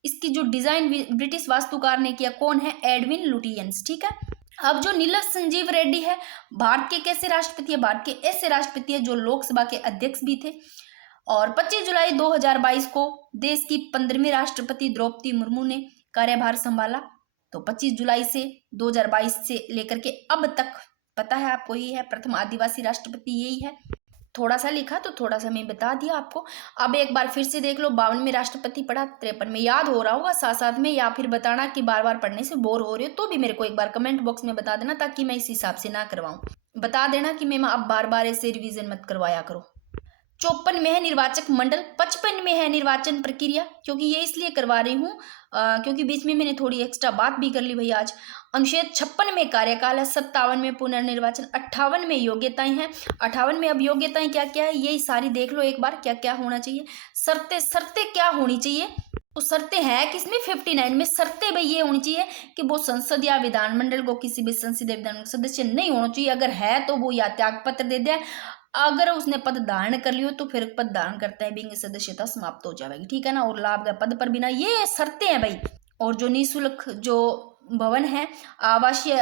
इसकी जो डिजाइन ब्रिटिश वास्तुकार ने किया, कौन है? एडविन लुटियंस, ठीक है। अब जो नीलम संजीव रेड्डी है, भारत के कैसे राष्ट्रपति है? भारत के ऐसे राष्ट्रपति है जो लोकसभा के अध्यक्ष भी थे। और 25 जुलाई 2022 को देश की 15वीं राष्ट्रपति द्रौपदी मुर्मू ने कार्यभार संभाला। तो 25 जुलाई से 2022 से लेकर के अब तक पता है आपको, ही है प्रथम आदिवासी राष्ट्रपति यही है। थोड़ा सा लिखा तो थोड़ा सा मैं बता दिया आपको। अब एक बार फिर से देख लो, 52 में राष्ट्रपति पढ़ा, 53 में याद हो रहा होगा साथ साथ में, या फिर बताना कि बार बार पढ़ने से बोर हो रही हो तो भी मेरे को एक बार कमेंट बॉक्स में बता देना, ताकि मैं इस हिसाब से ना करवाऊँ। बता देना कि मैम अब बार बार ऐसे रिविजन मत करवाया करो। 54 में है निर्वाचक मंडल, 55 में है निर्वाचन प्रक्रिया, क्योंकि ये इसलिए करवा रही हूँ क्योंकि बीच में मैंने थोड़ी एक्स्ट्रा बात भी कर ली भाई आज। अनुच्छेद 56 में कार्यकाल है, 57 में पुनर्निर्वाचन, 58 में योग्यताएं हैं। 58 में अब योग्यताएं क्या क्या है ये सारी देख लो एक बार, क्या क्या होना चाहिए। शर्तें क्या होनी चाहिए, तो शर्तें हैं किसमें, 59 में। शर्तें भाई ये होनी चाहिए कि वो संसद या विधानमंडल को किसी भी संसदीय विधान सदस्य नहीं होना चाहिए, अगर है तो वो या त्याग पत्र दे दे, अगर उसने पद धारण कर लियो तो फिर पद धारण करते हैं बिंग सदस्यता समाप्त हो जाएगी, ठीक है ना, और लाभ का पद पर बिना, ये शर्तें हैं भाई। और जो निःशुल्क जो भवन है, आवासीय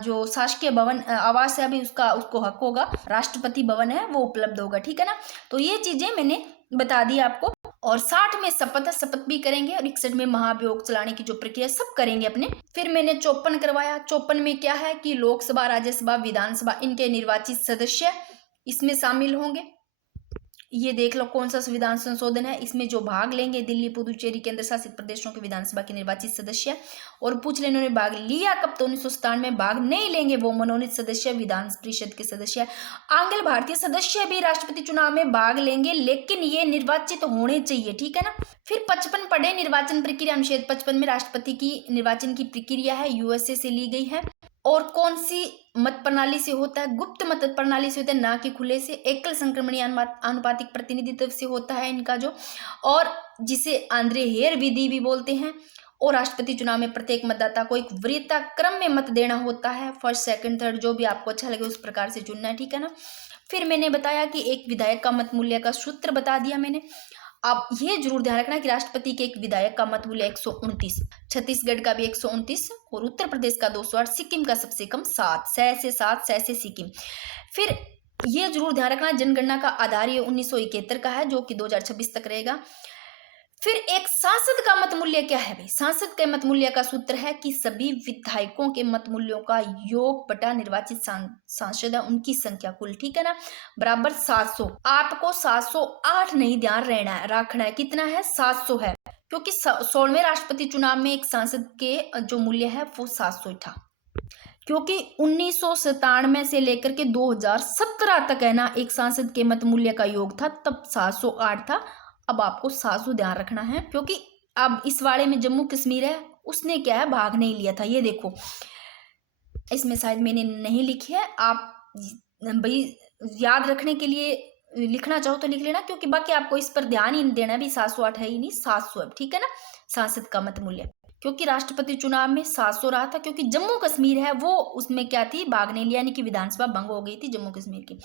जो शासकीय भवन आवास है अभी उसको हक होगा, राष्ट्रपति भवन है वो उपलब्ध होगा, ठीक है ना। तो ये चीजें मैंने बता दी आपको। और 60 में शपथ भी करेंगे, और 61 में महाभियोग चलाने की जो प्रक्रिया सब करेंगे अपने। फिर मैंने 54 करवाया। 54 में क्या है कि लोकसभा, राज्यसभा, विधानसभा इनके निर्वाचित सदस्य इसमें शामिल होंगे। ये देख लो कौन सा संविधान संशोधन है, इसमें जो भाग लेंगे दिल्ली, पुदुचेरी, केंद्र शासित प्रदेशों के विधानसभा के निर्वाचित सदस्य। और पूछ लेने उन्होंने भाग लिया कब, तो 1997 में भाग नहीं लेंगे वो मनोनीत सदस्य, विधान परिषद के सदस्य। आंग्ल भारतीय सदस्य भी राष्ट्रपति चुनाव में भाग लेंगे, लेकिन ये निर्वाचित होने चाहिए, ठीक है ना। फिर 55 पढ़े निर्वाचन प्रक्रिया। अनुच्छेद 55 में राष्ट्रपति की निर्वाचन की प्रक्रिया है, यूएसए से ली गई है। और कौन सी मत प्रणाली से होता है, गुप्त मत प्रणाली से होता है, ना कि खुले से। एकल संक्रमणीय आनुपातिक प्रतिनिधित्व से होता है इनका जो, और जिसे आंद्रे हेयर विधि भी बोलते हैं। और राष्ट्रपति चुनाव में प्रत्येक मतदाता को एक वरीयता क्रम में मत देना होता है, फर्स्ट सेकंड थर्ड जो भी आपको अच्छा लगे उस प्रकार से चुनना है, ठीक है ना। फिर मैंने बताया कि एक विधायक का मत मूल्य का सूत्र बता दिया मैंने। अब ये जरूर ध्यान रखना कि राष्ट्रपति के एक विधायक का मत मूल्य 129, छत्तीसगढ़ का भी 129, और उत्तर प्रदेश का 208, सिक्किम का सबसे कम 7, 7 से सिक्किम। फिर ये जरूर ध्यान रखना जनगणना का आधार ये 1971 का है, जो कि 2026 तक रहेगा। फिर एक सांसद का मत मूल्य क्या है भाई, सांसद के मत मूल्य का सूत्र है कि सभी विधायकों के मत मूल्यों का योग बटा निर्वाचित सांसद है उनकी संख्या कुल, ठीक है ना, बराबर 700। आपको 708 नहीं ध्यान रहना है, रखना है, कितना है, 700 है, क्योंकि 16वें राष्ट्रपति चुनाव में एक सांसद के जो मूल्य है वो 700 था, क्योंकि 1997 से लेकर के 2017 तक है ना एक सांसद के मत मूल्य का योग था, तब 708 था। अब आपको 700 ध्यान रखना है, क्योंकि अब इस वाले में जम्मू कश्मीर है, उसने क्या है भाग नहीं लिया था। ये देखो इसमें शायद मैंने नहीं लिखी है, आप भाई याद रखने के लिए लिखना चाहो तो लिख लेना, क्योंकि बाकी आपको इस पर ध्यान ही नहीं देना भी, 708 है ही नहीं, 700 है, ठीक है ना, सांसद का मत मूल्य। क्योंकि राष्ट्रपति चुनाव में 700 रहा था, क्योंकि जम्मू कश्मीर है वो उसमें क्या थी, भाग नहीं लिया, यानी कि विधानसभा भंग हो गई थी जम्मू कश्मीर की।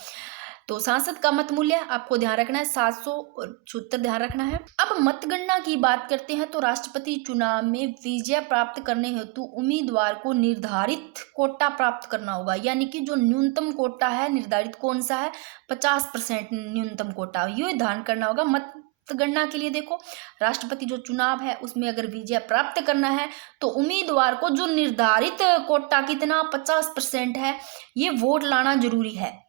तो सांसद का मत मूल्य आपको ध्यान रखना है 700, और सूत्र ध्यान रखना है। अब मतगणना की बात करते हैं, तो राष्ट्रपति चुनाव में विजय प्राप्त करने हेतु उम्मीदवार को निर्धारित कोटा प्राप्त करना होगा, यानी कि जो न्यूनतम कोटा है निर्धारित कौन सा है, 50% न्यूनतम कोटा, ये ध्यान करना होगा मतगणना के लिए। देखो राष्ट्रपति जो चुनाव है उसमें अगर विजय प्राप्त करना है तो उम्मीदवार को जो निर्धारित कोटा कितना 50% है ये वोट लाना जरूरी है।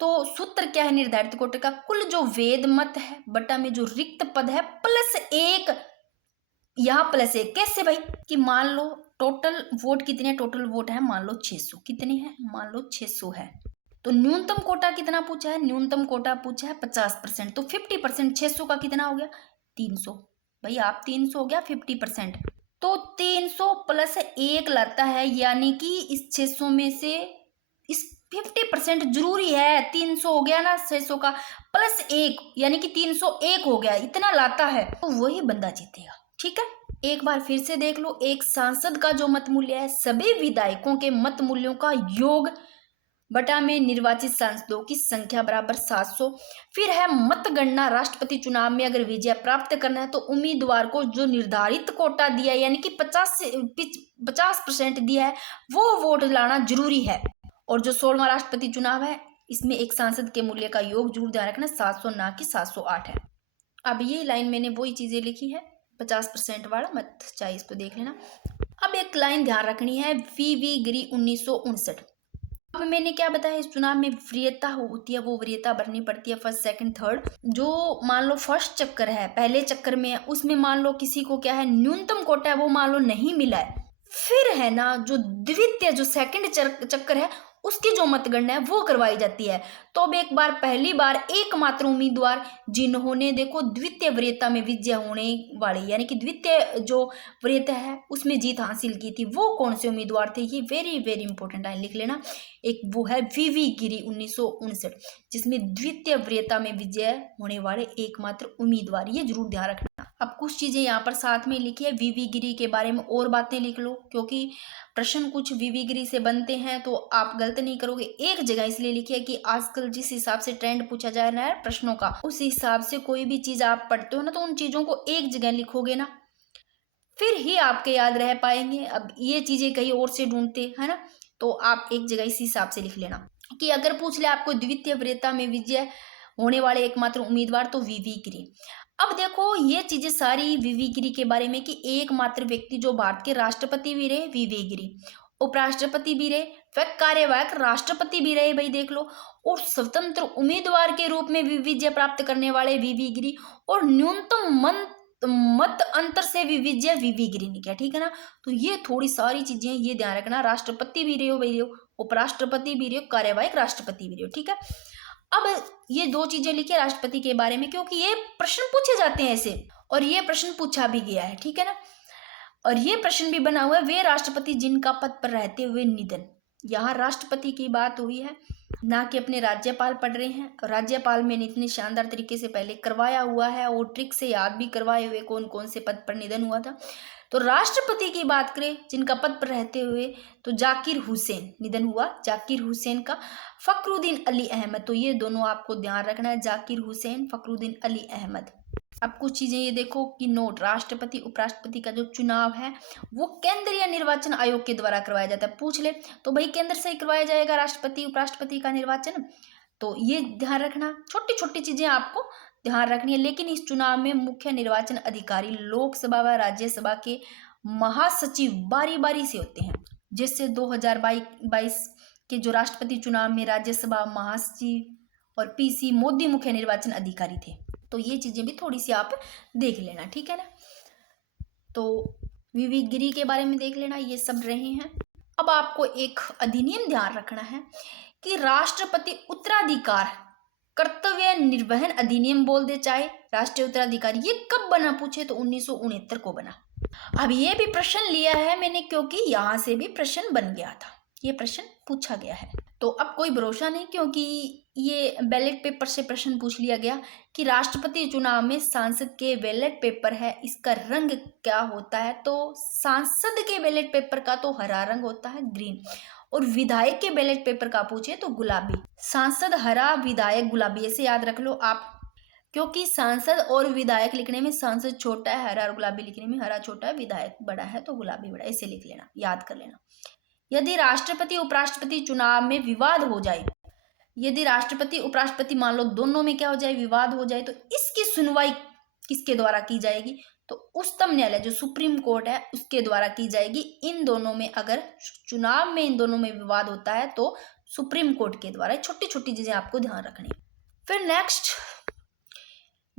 तो सूत्र क्या है निर्धारित कोटे का, कुल जो वेद मत है बटा में जो रिक्त पद है +1, यहाँ +1 कैसे भाई, कि मान लो टोटल वोट कितने, टोटल वोट है मान लो 600, कितने हैं, मान लो 600 है, तो न्यूनतम कोटा कितना पूछा है, न्यूनतम कोटा पूछा है 50%, तो 50% 600 का कितना हो गया 300, भाई आप 300 हो गया 50%, तो 300 +1 लाता है, यानी कि इस 600 में से इस 50% जरूरी है, 300 हो गया ना 600 का, +1 यानी कि 301 हो गया, इतना लाता है तो वही बंदा जीतेगा, ठीक है। एक बार फिर से देख लो, एक सांसद का जो मत मूल्य है सभी विधायकों के मत मूल्यों का योग बटा में निर्वाचित सांसदों की संख्या बराबर 700। फिर है मतगणना, राष्ट्रपति चुनाव में अगर विजय प्राप्त करना है तो उम्मीदवार को जो निर्धारित कोटा दिया है यानी कि 50% दिया है वो वोट लाना जरूरी है। और जो 16वां राष्ट्रपति चुनाव है इसमें एक सांसद के मूल्य का योग जरूर ध्यान रखना 700 ना कि 708 है। अब ये लाइन मैंने वही चीजें लिखी है 50% वाला, मत चाहिए इसको देख लेना। अब एक लाइन ध्यान रखनी है, वी गिरी 1959। अब मैंने क्या बताया, इस चुनाव में वरीयता होती है, वो वरीयता भरनी पड़ती है फर्स्ट सेकंड थर्ड। जो मान लो फर्स्ट चक्कर है, पहले चक्कर में है, उसमें मान लो किसी को क्या है, न्यूनतम कोटा है वो मान लो नहीं मिला है, फिर है ना जो द्वितीय जो सेकंड चक्कर है उसकी जो मतगणना है वो करवाई जाती है। तो अब एक बार पहली बार एकमात्र उम्मीदवार जिन्होंने देखो द्वितीय वरीयता में विजय होने वाले यानी कि द्वितीय जो वरीयता है उसमें जीत हासिल की थी, वो कौन से उम्मीदवार थे, ये वेरी वेरी इंपॉर्टेंट है, लिख लेना। एक वो है वीवी गिरी 1959, जिसमें द्वितीय वरीयता में विजय होने वाले एकमात्र उम्मीदवार, ये जरूर ध्यान रखना। अब कुछ चीजें यहाँ पर साथ में लिखी है, वीवी गिरी के बारे में और बातें लिख लो, क्योंकि प्रश्न कुछ वीवी गिरी से बनते हैं तो आप गलत नहीं करोगे। एक जगह इसलिए लिखी है कि आजकल जिस हिसाब से ट्रेंड पूछा जा रहा है प्रश्नों का, उस हिसाब से कोई भी चीज आप पढ़ते हो ना तो उन चीजों को एक जगह लिखोगे ना, फिर ही आपके याद रह पाएंगे। अब ये चीजें कहीं और से ढूंढते है ना, तो आप एक जगह इस हिसाब से लिख लेना कि अगर पूछ ले आपको द्वितीय वरीयता में विजय होने वाले एकमात्र उम्मीदवार तो वीवी गिरी। अब देखो ये चीजें सारी वीवी गिरी के बारे में कि एकमात्र व्यक्ति जो भारत के राष्ट्रपति भी रहे वीवी गिरी, उपराष्ट्रपति भी रहे, वह कार्यवाहक राष्ट्रपति भी रहे भाई देख लो, और स्वतंत्र उम्मीदवार के रूप में भी विजय प्राप्त करने वाले वीवी गिरी, और न्यूनतम मत अंतर से भी विजय वीवी गिरी ने किया, ठीक है ना। तो ये थोड़ी सारी चीजें ये ध्यान रखना, राष्ट्रपति भी रहे हो भाई, रहे हो उपराष्ट्रपति भी रहे हो, कार्यवाहक राष्ट्रपति भी रहे हो, ठीक है। अब ये दो चीजें लिखिए राष्ट्रपति के बारे में, क्योंकि ये प्रश्न पूछे जाते हैं ऐसे, और ये प्रश्न पूछा भी गया है, ठीक है ना। और ये प्रश्न भी बना हुआ है, वे राष्ट्रपति जिनका पद पर रहते हुए निधन, यहाँ राष्ट्रपति की बात हुई है ना कि अपने राज्यपाल पढ़ रहे हैं। राज्यपाल मैंने इतने शानदार तरीके से पहले करवाया हुआ है और ट्रिक से याद भी करवाए हुए कौन कौन से पद पर निधन हुआ था। तो राष्ट्रपति की बात करें जिनका पद पर रहते हुए, तो जाकिर हुसैन निधन हुआ, जाकिर हुसैन का। फखरुद्दीन अली अहमद, तो ये दोनों आपको ध्यान रखना है, जाकिर हुसैन, फखरुद्दीन अली अहमद। अब कुछ चीजें ये देखो कि नोट, राष्ट्रपति उपराष्ट्रपति का जो चुनाव है वो केंद्रीय निर्वाचन आयोग के द्वारा करवाया जाता है। पूछ ले तो भाई केंद्र से ही करवाया जाएगा राष्ट्रपति उपराष्ट्रपति का निर्वाचन, तो ये ध्यान रखना। छोटी छोटी चीजें आपको ध्यान रखनी है, लेकिन इस चुनाव में मुख्य निर्वाचन अधिकारी लोकसभा व राज्यसभा के महासचिव बारी बारी से होते हैं। जैसे 2022 के जो राष्ट्रपति चुनाव में राज्यसभा महासचिव और पीसी मोदी मुख्य निर्वाचन अधिकारी थे, तो ये चीजें भी थोड़ी सी आप देख लेना, ठीक है ना। तो वीवी गिरी के बारे में देख लेना, ये सब रहे हैं। अब आपको एक अधिनियम ध्यान रखना है कि राष्ट्रपति उत्तराधिकार कर्तव्य निर्वहन अधिनियम बोल दे चाहे राष्ट्रीय उत्तराधिकारी, ये कब बना पूछे तो 1969 को बना। अब ये भी प्रश्न लिया है मैंने, क्योंकि यहाँ से भी प्रश्न बन गया था, ये प्रश्न पूछा गया है। तो अब कोई भरोसा नहीं, क्योंकि ये बैलेट पेपर से प्रश्न पूछ लिया गया कि राष्ट्रपति चुनाव में सांसद के बैलेट पेपर है, इसका रंग क्या होता है, तो सांसद के बैलेट पेपर का तो हरा रंग होता है, ग्रीन, और विधायक के बैलेट पेपर का पूछे तो गुलाबी। सांसद हरा, विधायक गुलाबी, ऐसे याद रख लो आप, क्योंकि सांसद और विधायक लिखने में सांसद छोटा है हरा, और गुलाबी लिखने में हरा छोटा है, विधायक बड़ा है तो गुलाबी बड़ा, ऐसे लिख लेना, याद कर लेना। यदि राष्ट्रपति उपराष्ट्रपति चुनाव में विवाद हो जाए, यदि राष्ट्रपति उपराष्ट्रपति मान लो दोनों में क्या हो जाए, विवाद हो जाए, तो इसकी सुनवाई किसके द्वारा की जाएगी, तो उच्चतम न्यायालय जो सुप्रीम कोर्ट है उसके द्वारा की जाएगी। इन दोनों में अगर चुनाव में इन दोनों में विवाद होता है तो सुप्रीम कोर्ट के द्वारा। छोटी छोटी चीजें आपको ध्यान रखनी। फिर नेक्स्ट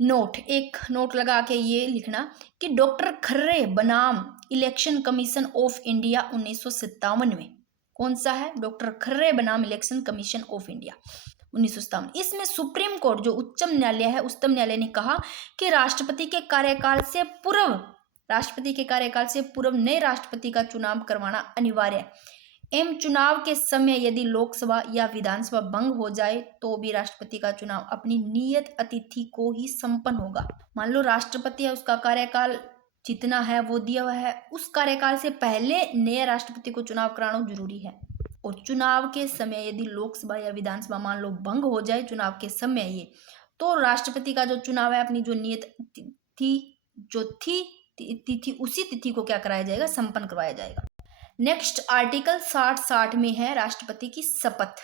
नोट, एक नोट लगा के ये लिखना कि डॉक्टर खर्रे बनाम इलेक्शन कमीशन ऑफ इंडिया 1957 में, कौन सा है, डॉक्टर खर्रे बनाम इलेक्शन कमीशन ऑफ इंडिया 1957। इसमें सुप्रीम कोर्ट जो उच्चतम न्यायालय है, उच्चतम न्यायालय ने कहा कि राष्ट्रपति के कार्यकाल से पूर्व नए राष्ट्रपति का चुनाव करवाना अनिवार्य है, एवं चुनाव के समय यदि लोकसभा या विधानसभा भंग हो जाए तो भी राष्ट्रपति का चुनाव अपनी नियत तिथि को ही संपन्न होगा। मान लो राष्ट्रपति है, उसका कार्यकाल जितना है वो दिया हुआ है, उस कार्यकाल से पहले नए राष्ट्रपति को चुनाव कराना जरूरी है, और चुनाव के समय यदि लोकसभा या विधानसभा मान लो भंग हो जाए चुनाव के समय ये, तो राष्ट्रपति का जो चुनाव है अपनी जो नियत तिथि उसी तिथि को क्या कराया जाएगा, संपन्न करवाया जाएगा। नेक्स्ट आर्टिकल 60 में है राष्ट्रपति की शपथ,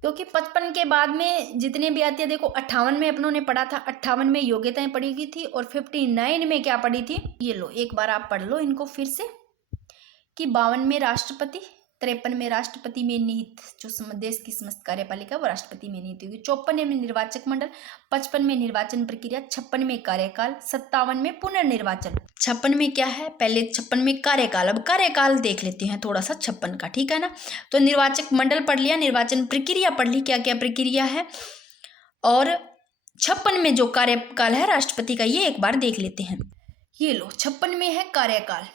क्योंकि 55 के बाद में जितने भी आते हैं, देखो 58 में अपनों ने पढ़ा था, 58 में योग्यताएं पढ़ी गई थी, और 59 में क्या पढ़ी थी, ये लो एक बार आप पढ़ लो इनको फिर से, कि 52 में राष्ट्रपति, 53 में राष्ट्रपति में निहित जो देश की समस्त कार्यपालिका वो राष्ट्रपति में निहित होगी। 54 में निर्वाचक मंडल, 55 में निर्वाचन प्रक्रिया, 56 में कार्यकाल, 57 में पुनर्निर्वाचन। 56 में क्या है, पहले 56 में कार्यकाल। अब कार्यकाल देख लेते हैं थोड़ा सा 56 का, ठीक है ना। तो निर्वाचक मंडल पढ़ लिया, निर्वाचन प्रक्रिया पढ़ ली, क्या क्या प्रक्रिया है, और 56 में जो कार्यकाल है राष्ट्रपति का ये एक बार देख लेते हैं। ये लो 56 में है कार्यकाल।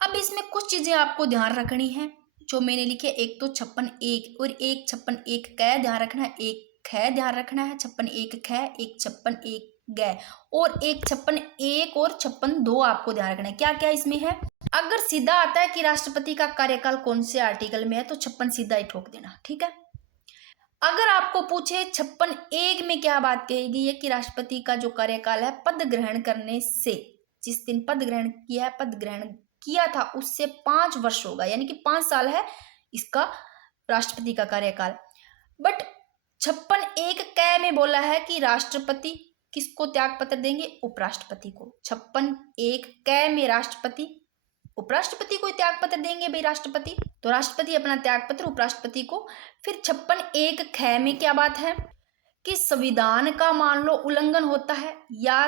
अब इसमें कुछ चीजें आपको ध्यान रखनी है जो मैंने लिखे। एक तो 56(1) और एक 56(1) कै ध्यान रखना है, एक ख ध्यान रखना है, 56(1) ख, एक 56(1) ग, और एक 56(1) और 56(2) आपको ध्यान रखना है। क्या क्या इसमें है। अगर सीधा आता है कि राष्ट्रपति का कार्यकाल कौन से आर्टिकल में है तो 56 सीधा ही ठोक देना, ठीक है। अगर आपको पूछे 56(1) में क्या बात कहेगी है कि राष्ट्रपति का जो कार्यकाल है पद ग्रहण करने से, जिस दिन पद ग्रहण किया है, पद ग्रहण किया था उससे 5 वर्ष होगा, यानी कि 5 साल है इसका राष्ट्रपति का कार्यकाल। बट 56(1) कै में बोला है कि राष्ट्रपति किसको त्याग पत्र देंगे, उपराष्ट्रपति को। 56(1) कै में राष्ट्रपति उपराष्ट्रपति को त्याग पत्र देंगे भाई राष्ट्रपति, तो राष्ट्रपति अपना त्याग पत्र उपराष्ट्रपति को। फिर 56(1) ख में क्या बात है कि संविधान का मान लो उल्लंघन होता है या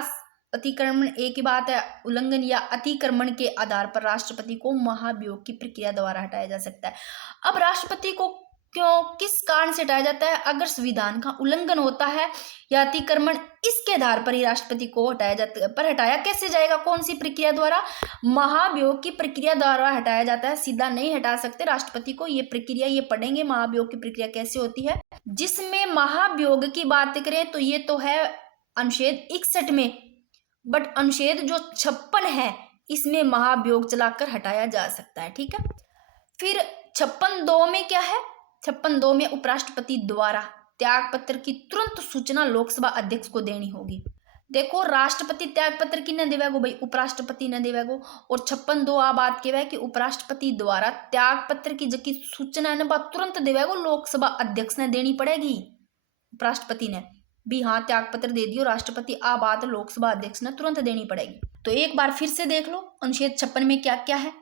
अतिक्रमण, एक ही बात है, उल्लंघन या अतिक्रमण के आधार पर राष्ट्रपति को महाभियोग की प्रक्रिया द्वारा हटाया जा सकता है। अब राष्ट्रपति को क्यों, किस कारण से हटाया जाता है, अगर संविधान का उल्लंघन होता है या अतिक्रमण, इसके आधार पर ही राष्ट्रपति को हटाया जाता है। पर हटाया कैसे जाएगा, कौन सी प्रक्रिया द्वारा, महाभियोग की प्रक्रिया द्वारा हटाया जाता है, सीधा नहीं हटा सकते राष्ट्रपति को। ये प्रक्रिया ये पढ़ेंगे महाभियोग की प्रक्रिया कैसे होती है। जिसमें महाभियोग की बात करें तो ये तो है अनुच्छेद 61 में, बट अनुच्छेद जो 56 है इसमें महाभियोग चलाकर हटाया जा सकता है, ठीक है। फिर 56(2) में क्या है, 56(2) में उपराष्ट्रपति द्वारा त्याग पत्र की तुरंत सूचना लोकसभा अध्यक्ष को देनी होगी। देखो राष्ट्रपति त्याग पत्र की न देवेगो भाई, उपराष्ट्रपति न देवेगो। और 56(2) आ बात के है कि उपराष्ट्रपति द्वारा त्याग पत्र की जबकि सूचना है ना बात तुरंत देवेगो लोकसभा अध्यक्ष ने देनी पड़ेगी। उपराष्ट्रपति ने भी हाँ त्याग पत्र दे दियो राष्ट्रपति, आ बात लोकसभा अध्यक्ष ने तुरंत देनी पड़ेगी। तो एक बार फिर से देख लो अनुच्छेद 56 में क्या क्या है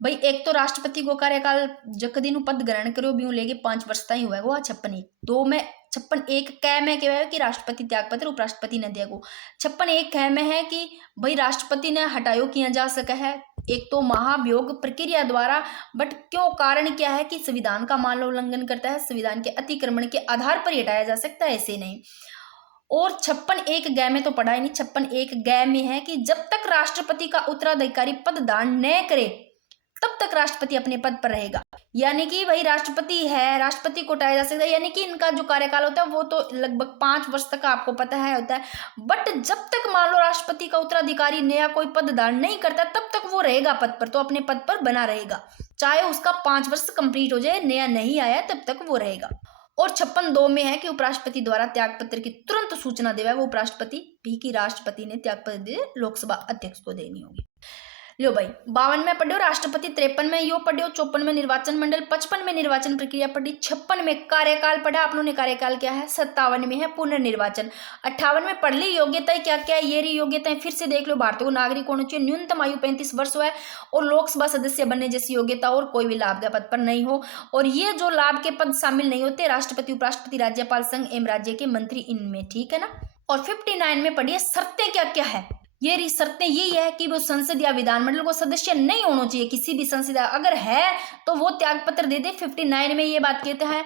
भाई। एक तो राष्ट्रपति को कार्यकाल जक दिन पद ग्रहण करो भी लेके 5 वर्ष तक हुआ वो 56(1). 2 में 56(1) कै में क्या है कि राष्ट्रपति त्याग पत्र उपराष्ट्रपति ने देगो। 56(1) कै में है कि भाई राष्ट्रपति ने हटायो किया जा सका है, एक तो महाभियोग प्रक्रिया द्वारा, बट क्यों, कारण क्या है कि संविधान का मान लो उल्लंघन करता है, संविधान के अतिक्रमण के आधार पर हटाया जा सकता है, ऐसे नहीं। और 56(1) ग में तो पढ़ा ही नहीं। 56(1) ग में है कि जब तक राष्ट्रपति का उत्तराधिकारी पद दान न करे तब तक राष्ट्रपति अपने पद पर रहेगा। यानी कि भाई राष्ट्रपति है, राष्ट्रपति को हटाया जा सकता है, यानी कि इनका जो कार्यकाल होता है वो तो लगभग 5 वर्ष तक आपको पता है होता है। बट जब तक मान लो राष्ट्रपति का उत्तराधिकारी नया कोई पद दान नहीं करता तब तक वो रहेगा पद पर, तो अपने पद पर बना रहेगा, चाहे उसका 5 वर्ष कंप्लीट हो जाए, नया नहीं आया तब तक वो रहेगा। और 56(2) में है कि उपराष्ट्रपति द्वारा त्याग पत्र की तुरंत सूचना देगा वो उपराष्ट्रपति भी कि राष्ट्रपति ने त्याग पत्र लोकसभा अध्यक्ष को देनी होगी। लो भाई 52 में पढ़ो राष्ट्रपति, 53 में यो पढ़ो, 54 में निर्वाचन मंडल, 55 में निर्वाचन प्रक्रिया पढ़ी, 56 में कार्यकाल पढ़ा आप लोगों ने, कार्यकाल क्या है, 57 में है पुनर्निर्वाचन, 58 में पढ़ ली योग्यताएं क्या क्या है, ये रही योग्यताएं फिर से देख लो। भारतीय को नागरिक होना चाहिए, न्यूनतम आयु 35 वर्ष है और लोकसभा सदस्य बनने जैसी योग्यता और कोई भी लाभ के पद पर नहीं हो। और ये जो लाभ के पद शामिल नहीं होते राष्ट्रपति, उपराष्ट्रपति, राज्यपाल, संघ एवं राज्य के मंत्री इनमें, ठीक है ना। और 59 में पढ़िए शर्तें क्या क्या है। ये शर्तें यही है कि वो संसद या विधानमंडल को सदस्य नहीं होना चाहिए, किसी भी संसद अगर है तो वो त्याग पत्र दे दे। 59 में ये बात कहते हैं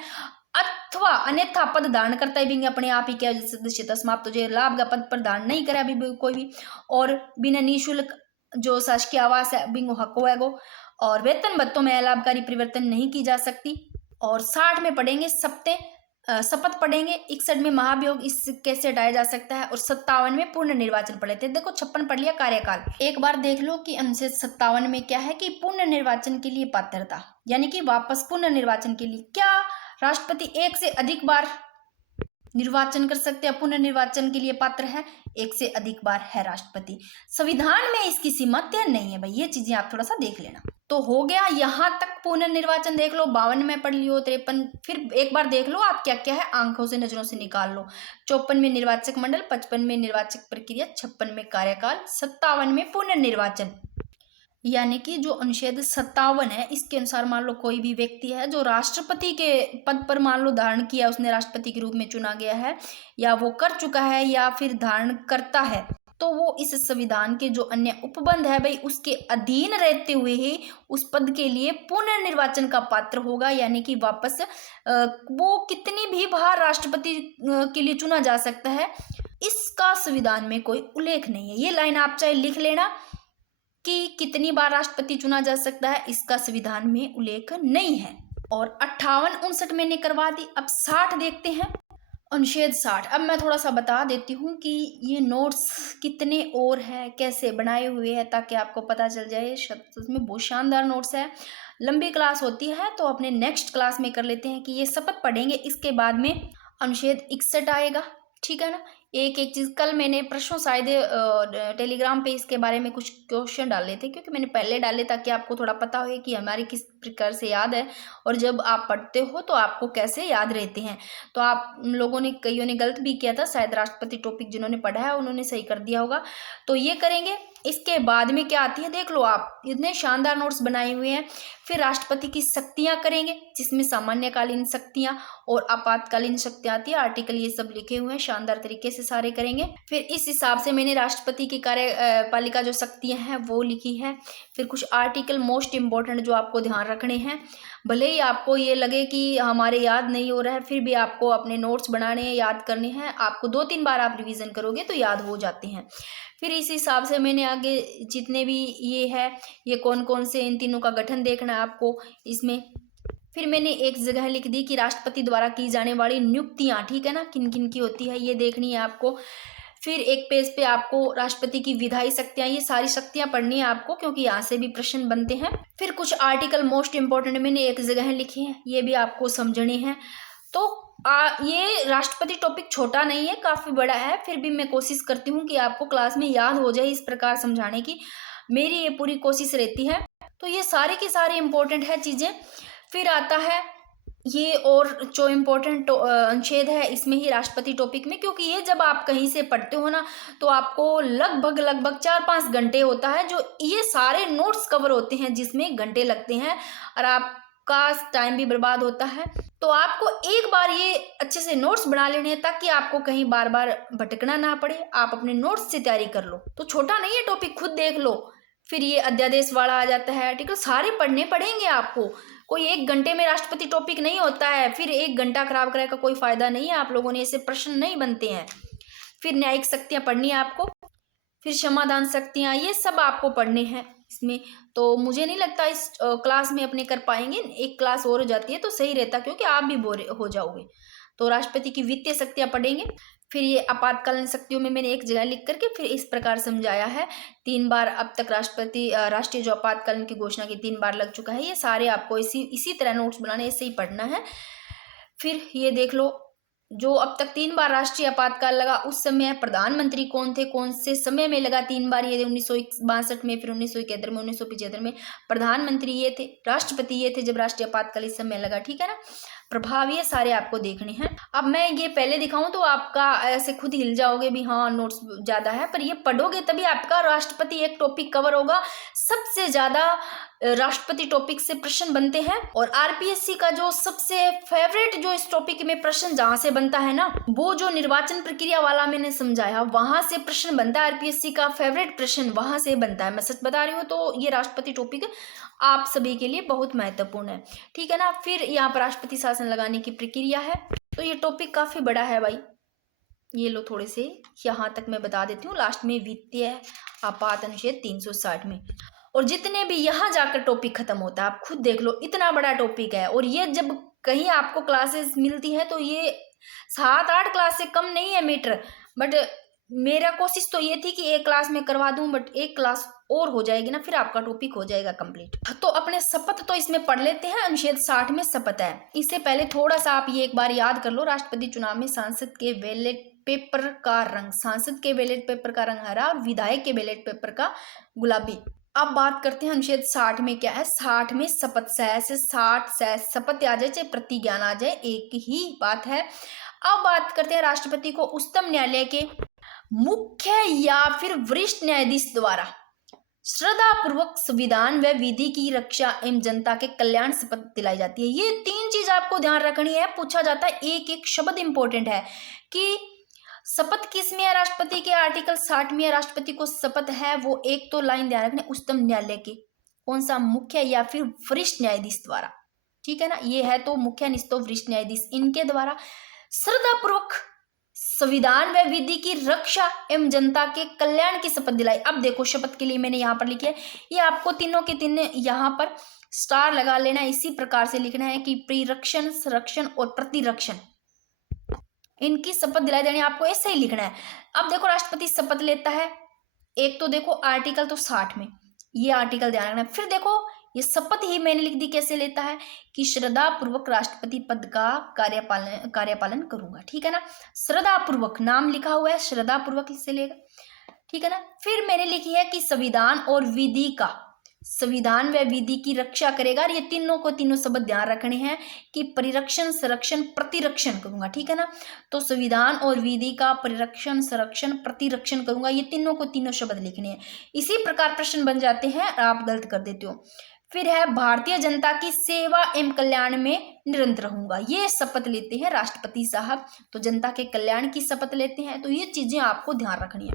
अथवा अन्यथा पद धारण करता है अपने आप ही क्या सदस्यता समाप्त हो जाए, लाभ का पद पर धारण नहीं करे अभी कोई भी, और बिना निःशुल्क जो शासकीय आवास है बिंगो हक होएगो, और वेतन भत्तों में लाभकारी परिवर्तन नहीं की जा सकती। और 60 में पढ़ेंगे शपथ पढ़ेंगे, 61 में महाभियोग इस कैसे हटाया जा सकता है, और 57 में पूर्ण निर्वाचन पढ़े थे। देखो 56 पढ़ लिया कार्यकाल, एक बार देख लो कि अनुच्छेद 57 में क्या है कि पूर्ण निर्वाचन के लिए पात्रता, यानी कि वापस पूर्ण निर्वाचन के लिए क्या राष्ट्रपति एक से अधिक बार निर्वाचन कर सकते हैं, पुनर्निर्वाचन के लिए पात्र है, एक से अधिक बार है राष्ट्रपति। संविधान में इसकी सीमा तय नहीं है भाई, ये चीजें आप थोड़ा सा देख लेना। तो हो गया यहाँ तक पुनर्निर्वाचन देख लो, 52 में पढ़ लियो, 53 फिर एक बार देख लो आप क्या क्या है, आंखों से नजरों से निकाल लो। 54 में निर्वाचक मंडल, 55 में निर्वाचक प्रक्रिया, 56 में कार्यकाल, 57 में पुनर्निर्वाचन। यानी कि जो अनुच्छेद 57 है, इसके अनुसार मान लो कोई भी व्यक्ति है जो राष्ट्रपति के पद पर मान लो धारण किया, उसने राष्ट्रपति के रूप में चुना गया है, या वो कर चुका है या फिर धारण करता है, तो वो इस संविधान के जो अन्य उपबंध है भाई, उसके अधीन रहते हुए ही उस पद के लिए पुनर्निर्वाचन का पात्र होगा। यानी कि वापस वो कितनी भी बार राष्ट्रपति के लिए चुना जा सकता है, इसका संविधान में कोई उल्लेख नहीं है। ये लाइन आप चाहे लिख लेना कि कितनी बार राष्ट्रपति चुना जा सकता है, इसका संविधान में उल्लेख नहीं है। और 58 59 मैंने करवा दी। अब 60 देखते हैं, अनुच्छेद 60। अब मैं थोड़ा सा बता देती हूँ कि ये नोट्स कितने और है, कैसे बनाए हुए हैं, ताकि आपको पता चल जाए। सच में बहुत शानदार नोट्स है। लंबी क्लास होती है तो अपने नेक्स्ट क्लास में कर लेते हैं कि ये शपथ पढ़ेंगे, इसके बाद में अनुच्छेद 61 आएगा, ठीक है ना। एक एक चीज़, कल मैंने प्रश्नों शायद टेलीग्राम पे इसके बारे में कुछ क्वेश्चन डाले थे, क्योंकि मैंने पहले डाले ताकि आपको थोड़ा पता हो कि हमारी किस प्रकार से याद है, और जब आप पढ़ते हो तो आपको कैसे याद रहते हैं। तो आप लोगों ने, कईयों ने गलत भी किया था, शायद राष्ट्रपति टॉपिक जिन्होंने पढ़ा है उन्होंने सही कर दिया होगा। तो ये करेंगे। इसके बाद में क्या आती है देख लो आप, इतने शानदार नोट्स बनाए हुए हैं। फिर राष्ट्रपति की शक्तियाँ करेंगे, जिसमें सामान्यकालीन शक्तियाँ और आपातकालीन शक्तियाँ आती है। आर्टिकल ये सब लिखे हुए हैं, शानदार तरीके से सारे करेंगे। फिर इस हिसाब से मैंने राष्ट्रपति की कार्यपालिका जो शक्तियाँ हैं वो लिखी है। फिर कुछ आर्टिकल मोस्ट इम्पोर्टेंट जो आपको ध्यान रखने हैं, भले ही आपको ये लगे कि हमारे याद नहीं हो रहा है, फिर भी आपको अपने नोट्स बनाने हैं, याद करने हैं। आपको 2-3 बार आप रिवीजन करोगे तो याद हो जाते हैं। फिर इस हिसाब से मैंने आगे जितने भी ये है, ये कौन कौन से, इन तीनों का गठन देखना है आपको इसमें। फिर मैंने एक जगह लिख दी कि राष्ट्रपति द्वारा की जाने वाली नियुक्तियां, ठीक है ना, किन किन की होती है, ये देखनी है आपको। फिर एक पेज पे आपको राष्ट्रपति की विधायी शक्तियां, ये सारी शक्तियां पढ़नी है आपको, क्योंकि यहाँ से भी प्रश्न बनते हैं। फिर कुछ आर्टिकल मोस्ट इंपोर्टेंट मैंने एक जगह लिखे हैं, ये भी आपको समझने हैं। तो ये राष्ट्रपति टॉपिक छोटा नहीं है, काफ़ी बड़ा है, फिर भी मैं कोशिश करती हूँ कि आपको क्लास में याद हो जाए, इस प्रकार समझाने की मेरी ये पूरी कोशिश रहती है। तो ये सारे की सारी इम्पोर्टेंट है चीज़ें। फिर आता है ये, और जो इम्पोर्टेंट अनुच्छेद है इसमें ही राष्ट्रपति टॉपिक में, क्योंकि ये जब आप कहीं से पढ़ते हो ना, तो आपको लगभग 4-5 घंटे होता है, जो ये सारे नोट्स कवर होते हैं, जिसमें घंटे लगते हैं और आपका टाइम भी बर्बाद होता है। तो आपको एक बार ये अच्छे से नोट्स बना लेने हैं, ताकि आपको कहीं बार बार भटकना ना पड़े, आप अपने नोट्स से तैयारी कर लो। तो छोटा नहीं है टॉपिक, खुद देख लो। फिर ये अध्यादेश वाला आ जाता है, ठीक है, सारे पढ़ने पड़ेंगे आपको। कोई 1 घंटे में राष्ट्रपति टॉपिक नहीं होता है, फिर 1 घंटा खराब कराने का कोई फायदा नहीं है। आप लोगों ने, ऐसे प्रश्न नहीं बनते हैं। फिर न्यायिक शक्तियाँ पढ़नी है आपको, फिर क्षमादान शक्तियाँ, ये सब आपको पढ़ने हैं इसमें। तो मुझे नहीं लगता इस क्लास में अपने कर पाएंगे, एक क्लास और हो जाती है तो सही रहता, क्योंकि आप भी बोर हो जाओगे। तो राष्ट्रपति की वित्तीय शक्तियाँ पढ़ेंगे। फिर ये आपातकालीन शक्तियों में मैंने एक जगह लिख करके फिर इस प्रकार समझाया है। 3 बार अब तक राष्ट्रीय जो आपातकालीन की घोषणा की 3 बार लग चुका है। ये सारे आपको इसी तरह नोट्स बनाने, ऐसे ही पढ़ना है। फिर ये देख लो, जो अब तक 3 बार राष्ट्रीय आपातकाल लगा, उस समय प्रधानमंत्री कौन थे, कौन से समय में लगा 3 बार, ये 1962 में, फिर 1971 में, 1975 में। प्रधानमंत्री ये थे, राष्ट्रपति ये थे जब राष्ट्रीय आपातकाल इस समय लगा, ठीक है ना। प्रभाव ये सारे आपको देखने हैं। अब मैं ये पहले दिखाऊं तो आपका ऐसे खुद हिल जाओगे भी, हाँ नोट्स ज़्यादा है, पर ये पढ़ोगे तभी आपका राष्ट्रपति एक टॉपिक कवर होगा। सबसे ज़्यादा राष्ट्रपति टॉपिक से प्रश्न बनते हैं, और आरपीएससी का जो सबसे फेवरेट जो इस टॉपिक में प्रश्न जहाँ से बनता है ना, वो जो निर्वाचन प्रक्रिया वाला मैंने समझाया, वहां से प्रश्न बनता है। आरपीएससी का फेवरेट प्रश्न वहां से बनता है, मैं सच बता रही हूँ। तो ये राष्ट्रपति टॉपिक आप सभी के लिए बहुत महत्वपूर्ण है, ठीक है ना। फिर यहाँ पर राष्ट्रपति शासन लगाने की प्रक्रिया है। तो ये टॉपिक काफी बड़ा है भाई, ये लो थोड़े से यहाँ तक मैं बता देती हूँ। लास्ट में वित्तीय आपात अनुच्छेद 360 में, और जितने भी यहाँ जाकर टॉपिक खत्म होता है, आप खुद देख लो, इतना बड़ा टॉपिक है। और ये जब कहीं आपको क्लासेस मिलती है तो ये 7-8 क्लास से कम नहीं है मीटर। बट मेरा कोशिश तो ये थी कि एक क्लास में करवा दूं, बट एक क्लास और हो जाएगी ना, फिर आपका टॉपिक हो जाएगा कंप्लीट। तो अपने शपथ तो इसमें पढ़ लेते हैं। अनुच्छेद 60 में शपथ है। इससे पहले थोड़ा सा आप ये एक बार याद कर लो, राष्ट्रपति चुनाव में सांसद के बैलेट पेपर का रंग, सांसद के बैलेट पेपर का रंग हरा और विधायक के बैलेट पेपर का गुलाबी। अब बात करते हैं अनुच्छेद 60 में क्या है। 60 में शपथ से 60 से शपथ आ जाए चाहे प्रतिज्ञान आ जाए, एक ही बात है। अब बात करते हैं राष्ट्रपति को उच्चतम न्यायालय के मुख्य या फिर वरिष्ठ न्यायाधीश द्वारा श्रद्धा पूर्वक संविधान व विधि की रक्षा एवं जनता के कल्याण शपथ दिलाई जाती है। ये तीन चीज आपको ध्यान रखनी है, पूछा जाता है, एक एक शब्द इंपॉर्टेंट है कि शपथ किसमें है राष्ट्रपति के, आर्टिकल 60 में राष्ट्रपति को शपथ है। वो एक तो लाइन ध्यान रखना, उच्चतम न्यायालय के कौन सा, मुख्य या फिर वरिष्ठ न्यायाधीश द्वारा, ठीक है ना, ये है तो मुख्य निस्तो वरिष्ठ न्यायाधीश, इनके द्वारा श्रद्धा पूर्वक संविधान व विधि की रक्षा एवं जनता के कल्याण की शपथ दिलाई। अब देखो शपथ के लिए मैंने यहाँ पर लिखा है, ये आपको तीनों के तीन यहाँ पर स्टार लगा लेना, इसी प्रकार से लिखना है कि प्रिरक्षण, संरक्षण और प्रतिरक्षण, इनकी शपथ दिलाई जानी, आपको ऐसे ही लिखना है। अब देखो राष्ट्रपति शपथ लेता है, एक तो देखो आर्टिकल तो 60 में, ये आर्टिकल ध्यान रखना है। फिर देखो ये शपथ ही मैंने लिख दी कैसे लेता है कि श्रद्धा पूर्वक राष्ट्रपति पद का कार्यपालन करूंगा, ठीक है ना, श्रद्धा पूर्वक नाम लिखा हुआ है, श्रद्धा पूर्वक से लेगा, ठीक है ना। फिर मैंने लिखी है कि संविधान और विधि का, संविधान व विधि की रक्षा करेगा, और ये तीनों को तीनों शब्द ध्यान रखने हैं कि परिरक्षण, संरक्षण, प्रतिरक्षण करूंगा, ठीक है ना। तो संविधान और विधि का परिरक्षण, संरक्षण, प्रतिरक्षण करूंगा, ये तीनों को तीनों शब्द लिखने हैं। इसी प्रकार प्रश्न बन जाते हैं, आप गलत कर देते हो। फिर है भारतीय जनता की सेवा एवं कल्याण में निरंतर रहूंगा, ये शपथ लेते हैं राष्ट्रपति साहब, तो जनता के कल्याण की शपथ लेते हैं, तो ये चीजें आपको ध्यान रखनी है।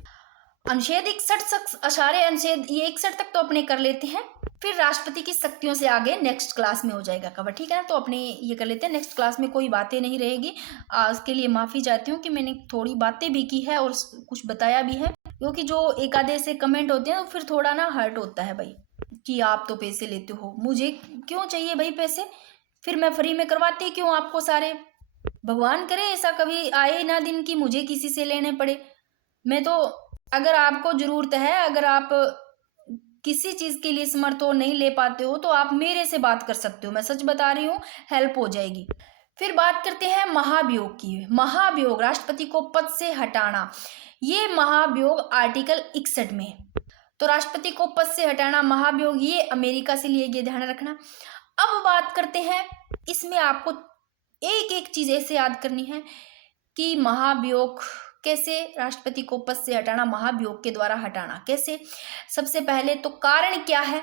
अनुच्छेद 61 अशारे अनुच्छेद, ये 61 तक तो अपने कर लेते हैं, फिर राष्ट्रपति की शक्तियों से आगे नेक्स्ट क्लास में हो जाएगा कवर, ठीक है ना। तो अपने ये कर लेते हैं, नेक्स्ट क्लास में कोई बातें नहीं रहेगी। उसके लिए माफी चाहती हूँ कि मैंने थोड़ी बातें भी की है और कुछ बताया भी है, क्योंकि जो एक आधे से कमेंट होते हैं तो फिर थोड़ा ना हर्ट होता है भाई, कि आप तो पैसे लेते हो, मुझे क्यों चाहिए भाई पैसे, फिर मैं फ्री में करवाती क्यों आपको सारे। भगवान करे ऐसा कभी आए ना दिन कि मुझे किसी से लेने पड़े। मैं तो, अगर आपको जरूरत है, अगर आप किसी चीज के लिए समर्थ हो, नहीं ले पाते हो, तो आप मेरे से बात कर सकते हो, मैं सच बता रही हूँ, हेल्प हो जाएगी। फिर बात करते हैं महाभियोग की। महाभियोग, राष्ट्रपति को पद से हटाना, ये महाभियोग आर्टिकल 61 में, तो राष्ट्रपति को पद से हटाना महाभियोग, ये अमेरिका से लिए गए, ध्यान रखना। अब बात करते हैं, इसमें आपको एक एक चीज ऐसे याद करनी है कि महाभियोग कैसे, राष्ट्रपति को पद से हटाना, महाभियोग के द्वारा हटाना कैसे। सबसे पहले तो कारण क्या है,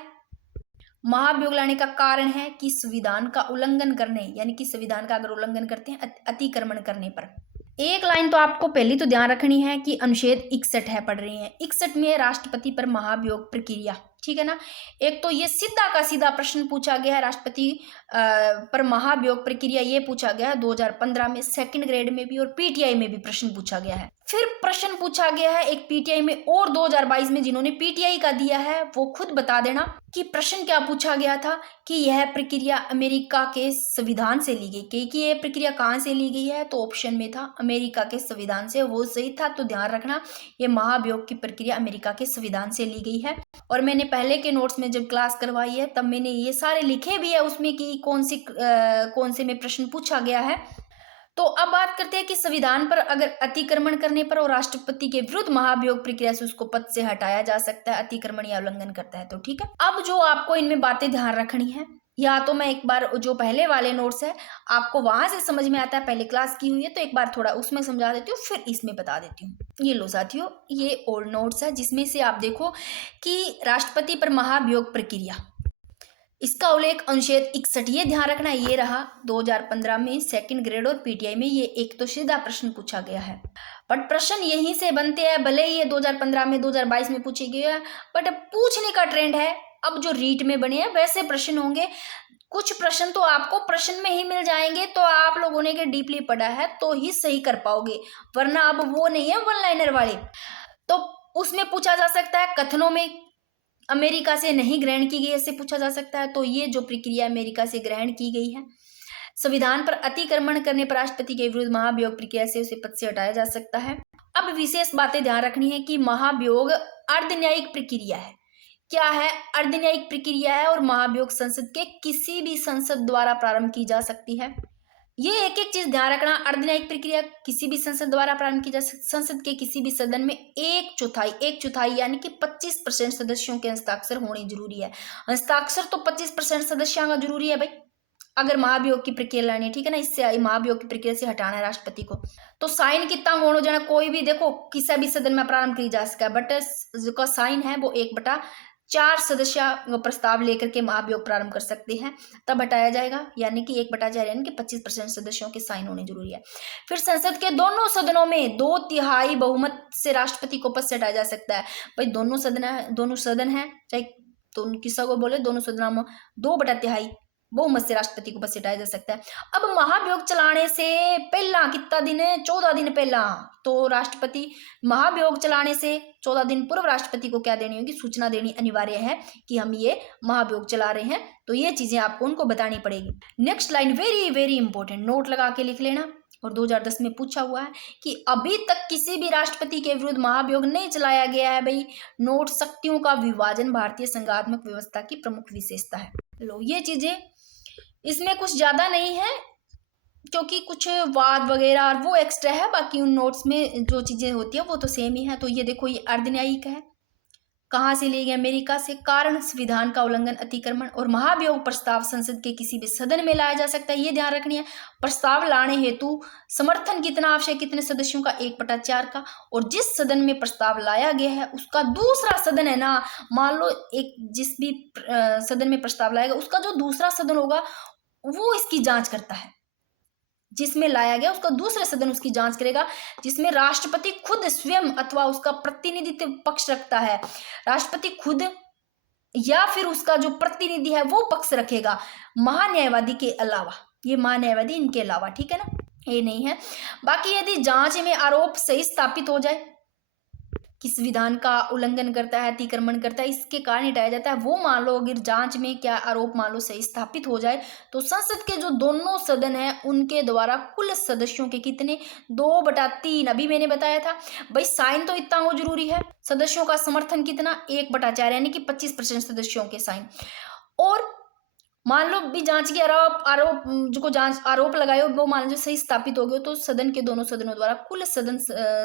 महाभियोग लाने का कारण है कि संविधान का उल्लंघन करने, यानी कि संविधान का अगर उल्लंघन करते हैं अतिक्रमण करने पर। एक लाइन तो आपको पहली तो ध्यान रखनी है कि अनुच्छेद 61 है, पढ़ रही हैं, 61 में राष्ट्रपति पर महाभियोग प्रक्रिया, ठीक है ना। एक तो ये सीधा का सीधा प्रश्न पूछा गया है, राष्ट्रपति पर महाभियोग प्रक्रिया, ये पूछा गया है 2015 में, सेकंड ग्रेड में भी और पीटीआई में भी प्रश्न पूछा गया है। फिर प्रश्न पूछा गया है एक पीटीआई में और 2022 में, जिन्होंने पीटीआई का दिया है वो खुद बता देना कि प्रश्न क्या पूछा गया था, कि यह प्रक्रिया अमेरिका के संविधान से ली गई, कि यह प्रक्रिया कहाँ से ली गई है, तो ऑप्शन में था अमेरिका के संविधान से, वो सही था। तो ध्यान रखना, ये महाभियोग की प्रक्रिया अमेरिका के संविधान से ली गई है। और मैंने पहले के नोट्स में जब क्लास करवाई है तब मैंने ये सारे लिखे भी है उसमें कि कौन से में प्रश्न पूछा गया है। तो अब बात करते हैं कि संविधान पर अगर अतिक्रमण करने पर और राष्ट्रपति के विरुद्ध महाभियोग प्रक्रिया से उसको पद से हटाया जा सकता है, अतिक्रमण या उल्लंघन करता है तो, ठीक है। अब जो आपको इनमें बातें ध्यान रखनी है, या तो मैं एक बार जो पहले वाले नोट्स है आपको वहां से समझ में आता है, पहले क्लास की हुई है तो एक बार थोड़ा उसमें समझा देती हूँ, फिर इसमें बता देती हूँ। ये लो साथियों, ये ओल्ड नोट्स है जिसमें से आप देखो कि राष्ट्रपति पर महाभियोग प्रक्रिया, इसका उल्लेख अनुच्छेद 61, ये ध्यान रखना, ये रहा 2015 में सेकंड ग्रेड और पीटीआई में, ये एक तो सीधा प्रश्न पूछा गया है, बट प्रश्न यहीं से बनते हैं, भले ही ये 2015 में 2022 में पूछे गए, बट पूछने का ट्रेंड है। अब जो रीट में बने हैं वैसे प्रश्न होंगे, कुछ प्रश्न तो आपको प्रश्न में ही मिल जाएंगे, तो आप लोगों ने के डीपली पढ़ा है तो ही सही कर पाओगे, वरना अब वो नहीं है वन लाइनर वाले। तो उसमें पूछा जा सकता है कथनों में अमेरिका से नहीं ग्रहण की गई, ऐसे पूछा जा सकता है। तो ये जो प्रक्रिया अमेरिका से ग्रहण की गई है, संविधान पर अतिक्रमण करने पर राष्ट्रपति के विरुद्ध महाभियोग प्रक्रिया से उसे पद से हटाया जा सकता है। अब विशेष बातें ध्यान रखनी है कि महाभियोग अर्धन्यायिक प्रक्रिया है। क्या है? अर्धन्यायिक प्रक्रिया है और महाभियोग संसद के किसी भी संसद द्वारा प्रारंभ की जा सकती है। ये एक एक चीज ध्यान रखना, अर्धन्यायिक प्रक्रिया किसी भी संसद द्वारा प्रारंभ की जा सकती, संसद के किसी भी सदन में एक चौथाई यानी कि 25% सदस्यों के हस्ताक्षर होने जरूरी है। हस्ताक्षर तो 25% सदस्यों का जरूरी है भाई, अगर महाभियोग की प्रक्रिया लानी है, ठीक है ना। इससे महाभियोग की प्रक्रिया से हटाना है राष्ट्रपति को, तो साइन कितना होना जाना, कोई भी देखो किसी भी सदन में प्रारंभ की जा सकता है, बट जो का साइन है वो 1/4 4 सदस्य प्रस्ताव लेकर के महाभियोग प्रारंभ कर सकते हैं, तब हटाया जाएगा, यानी कि 1/4 यानी कि 25% सदस्यों के साइन होने जरूरी है। फिर संसद के दोनों सदनों में 2/3 बहुमत से राष्ट्रपति को पद से हटाया जा सकता है। भाई दोनों सदन है, चाहे तो किस्सा को बोले, दोनों सदनों में 2/3 बहुमत से राष्ट्रपति को पद से हटाया जा सकता है। अब महाभियोग चलाने से पहला कितना दिन है, 14 दिन पहला, तो राष्ट्रपति महाभियोग चलाने से 14 दिन पूर्व राष्ट्रपति को क्या देनी होगी, सूचना देनी अनिवार्य है कि हम ये महाभियोग चला रहे हैं, तो ये चीजें आपको उनको बतानी पड़ेगी। Next line very very important, note लगा के लिख लेना। और 2010 में पूछा हुआ है कि अभी तक किसी भी राष्ट्रपति के विरुद्ध महाभियोग नहीं चलाया गया है। भाई नोट, शक्तियों का विभाजन भारतीय संघात्मक व्यवस्था की प्रमुख विशेषता है। लो ये चीजें, इसमें कुछ ज्यादा नहीं है क्योंकि कुछ वाद वगैरह और वो एक्स्ट्रा है, बाकी उन नोट्स में जो चीजें होती है वो तो सेम ही है। तो ये देखो, ये अर्धन्यायिक है, कहाँ से लिए गए, अमेरिका से। कारण संविधान का उल्लंघन, अतिक्रमण और महाभियोग प्रस्ताव संसद के किसी भी सदन में लाया जा सकता है, ये ध्यान रखनी है। प्रस्ताव लाने हेतु समर्थन कितना आवश्यक, कितने सदस्यों का, 1/4 का। और जिस सदन में प्रस्ताव लाया गया है उसका दूसरा सदन है ना, मान लो एक जिस भी सदन में प्रस्ताव लाएगा उसका जो दूसरा सदन होगा वो इसकी जांच करता है। जिसमें लाया गया उसका दूसरा सदन उसकी जांच करेगा, जिसमें राष्ट्रपति खुद स्वयं अथवा उसका प्रतिनिधित्व पक्ष रखता है। राष्ट्रपति खुद या फिर उसका जो प्रतिनिधि है वो पक्ष रखेगा, महान्यायवादी के अलावा। ये महान्यायवादी इनके अलावा, ठीक है ना, ये नहीं है। बाकी यदि जांच में आरोप सही स्थापित हो जाए कि संविधान का उल्लंघन करता है, अतिक्रमण करता है, इसके कारण हटाया जाता है, वो मान लो अगर जांच में क्या आरोप मान लो सही स्थापित हो जाए, तो संसद के जो दोनों सदन है उनके द्वारा कुल सदस्यों के कितने, 2/3। अभी मैंने बताया था भाई, साइन तो इतना हो जरूरी है। सदस्यों का समर्थन कितना, 1/4 यानी कि 25% सदस्यों के साइन। और मान लो भी जांच के आरोप जो जांच आरोप लगाए वो मान लो सही स्थापित हो गए, तो सदन के दोनों सदनों द्वारा कुल सदन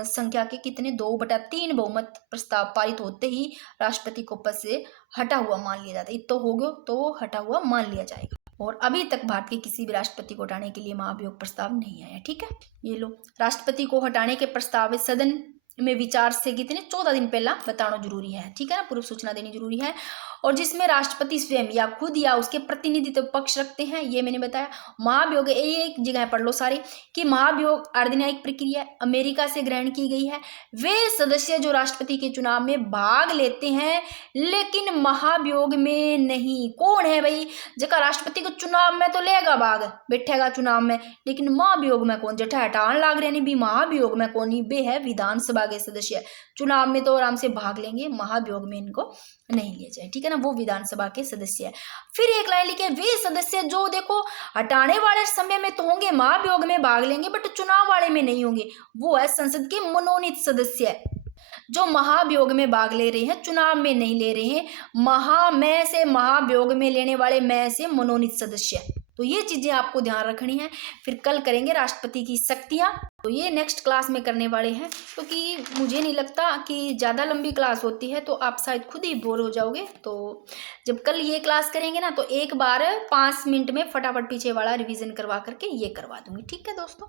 संख्या के कितने, 2/3 बहुमत प्रस्ताव पारित होते ही राष्ट्रपति को पद से हटा हुआ मान लिया जाता है। इतना हो गया तो वो हटा हुआ मान लिया जाएगा। और अभी तक भारत के किसी भी राष्ट्रपति को हटाने के लिए महाभियोग प्रस्ताव नहीं आया, ठीक है। ये लो, राष्ट्रपति को हटाने के प्रस्ताव सदन में विचार से कितने, 14 दिन पहला बताना जरूरी है, ठीक है ना, पूर्व सूचना देनी जरूरी है। और जिसमें राष्ट्रपति स्वयं या खुद या उसके प्रतिनिधित्व पक्ष रखते हैं, ये मैंने बताया। महाभियोग ये एक जगह पढ़ लो सारे कि महाभियोग अर्धन्यायिक प्रक्रिया अमेरिका से ग्रहण की गई है। वे सदस्य जो राष्ट्रपति के चुनाव में भाग लेते हैं लेकिन महाभियोग में नहीं। कौन है भाई, जगह राष्ट्रपति को चुनाव में तो लेगा भाग, बैठेगा चुनाव में, लेकिन महाभियोग में कौन, जठा हटान लाग रहे भी महाभियोग में कौन ही बे है, विधानसभा के सदस्य। चुनाव में तो आराम से भाग लेंगे, महाभियोग में इनको नहीं लिया जाए, ठीक है ना, वो विधानसभा के सदस्य है। फिर एक लाइन लिखे, वे सदस्य जो देखो हटाने वाले समय में तो होंगे, महाभियोग में भाग लेंगे बट चुनाव वाले में नहीं होंगे, वो है संसद के मनोनीत सदस्य जो महाभियोग में भाग ले रहे हैं, चुनाव में नहीं ले रहे हैं। महाभियोग में लेने वाले में से मनोनीत सदस्य। तो ये चीजें आपको ध्यान रखनी है। फिर कल करेंगे राष्ट्रपति की शक्तियां, तो ये नेक्स्ट क्लास में करने वाले हैं, क्योंकि मुझे नहीं लगता कि ज़्यादा लंबी क्लास होती है तो आप शायद खुद ही बोर हो जाओगे। तो जब कल ये क्लास करेंगे ना, तो एक बार 5 मिनट में फटाफट पीछे वाला रिवीजन करवा करके ये करवा दूंगी, ठीक है दोस्तों।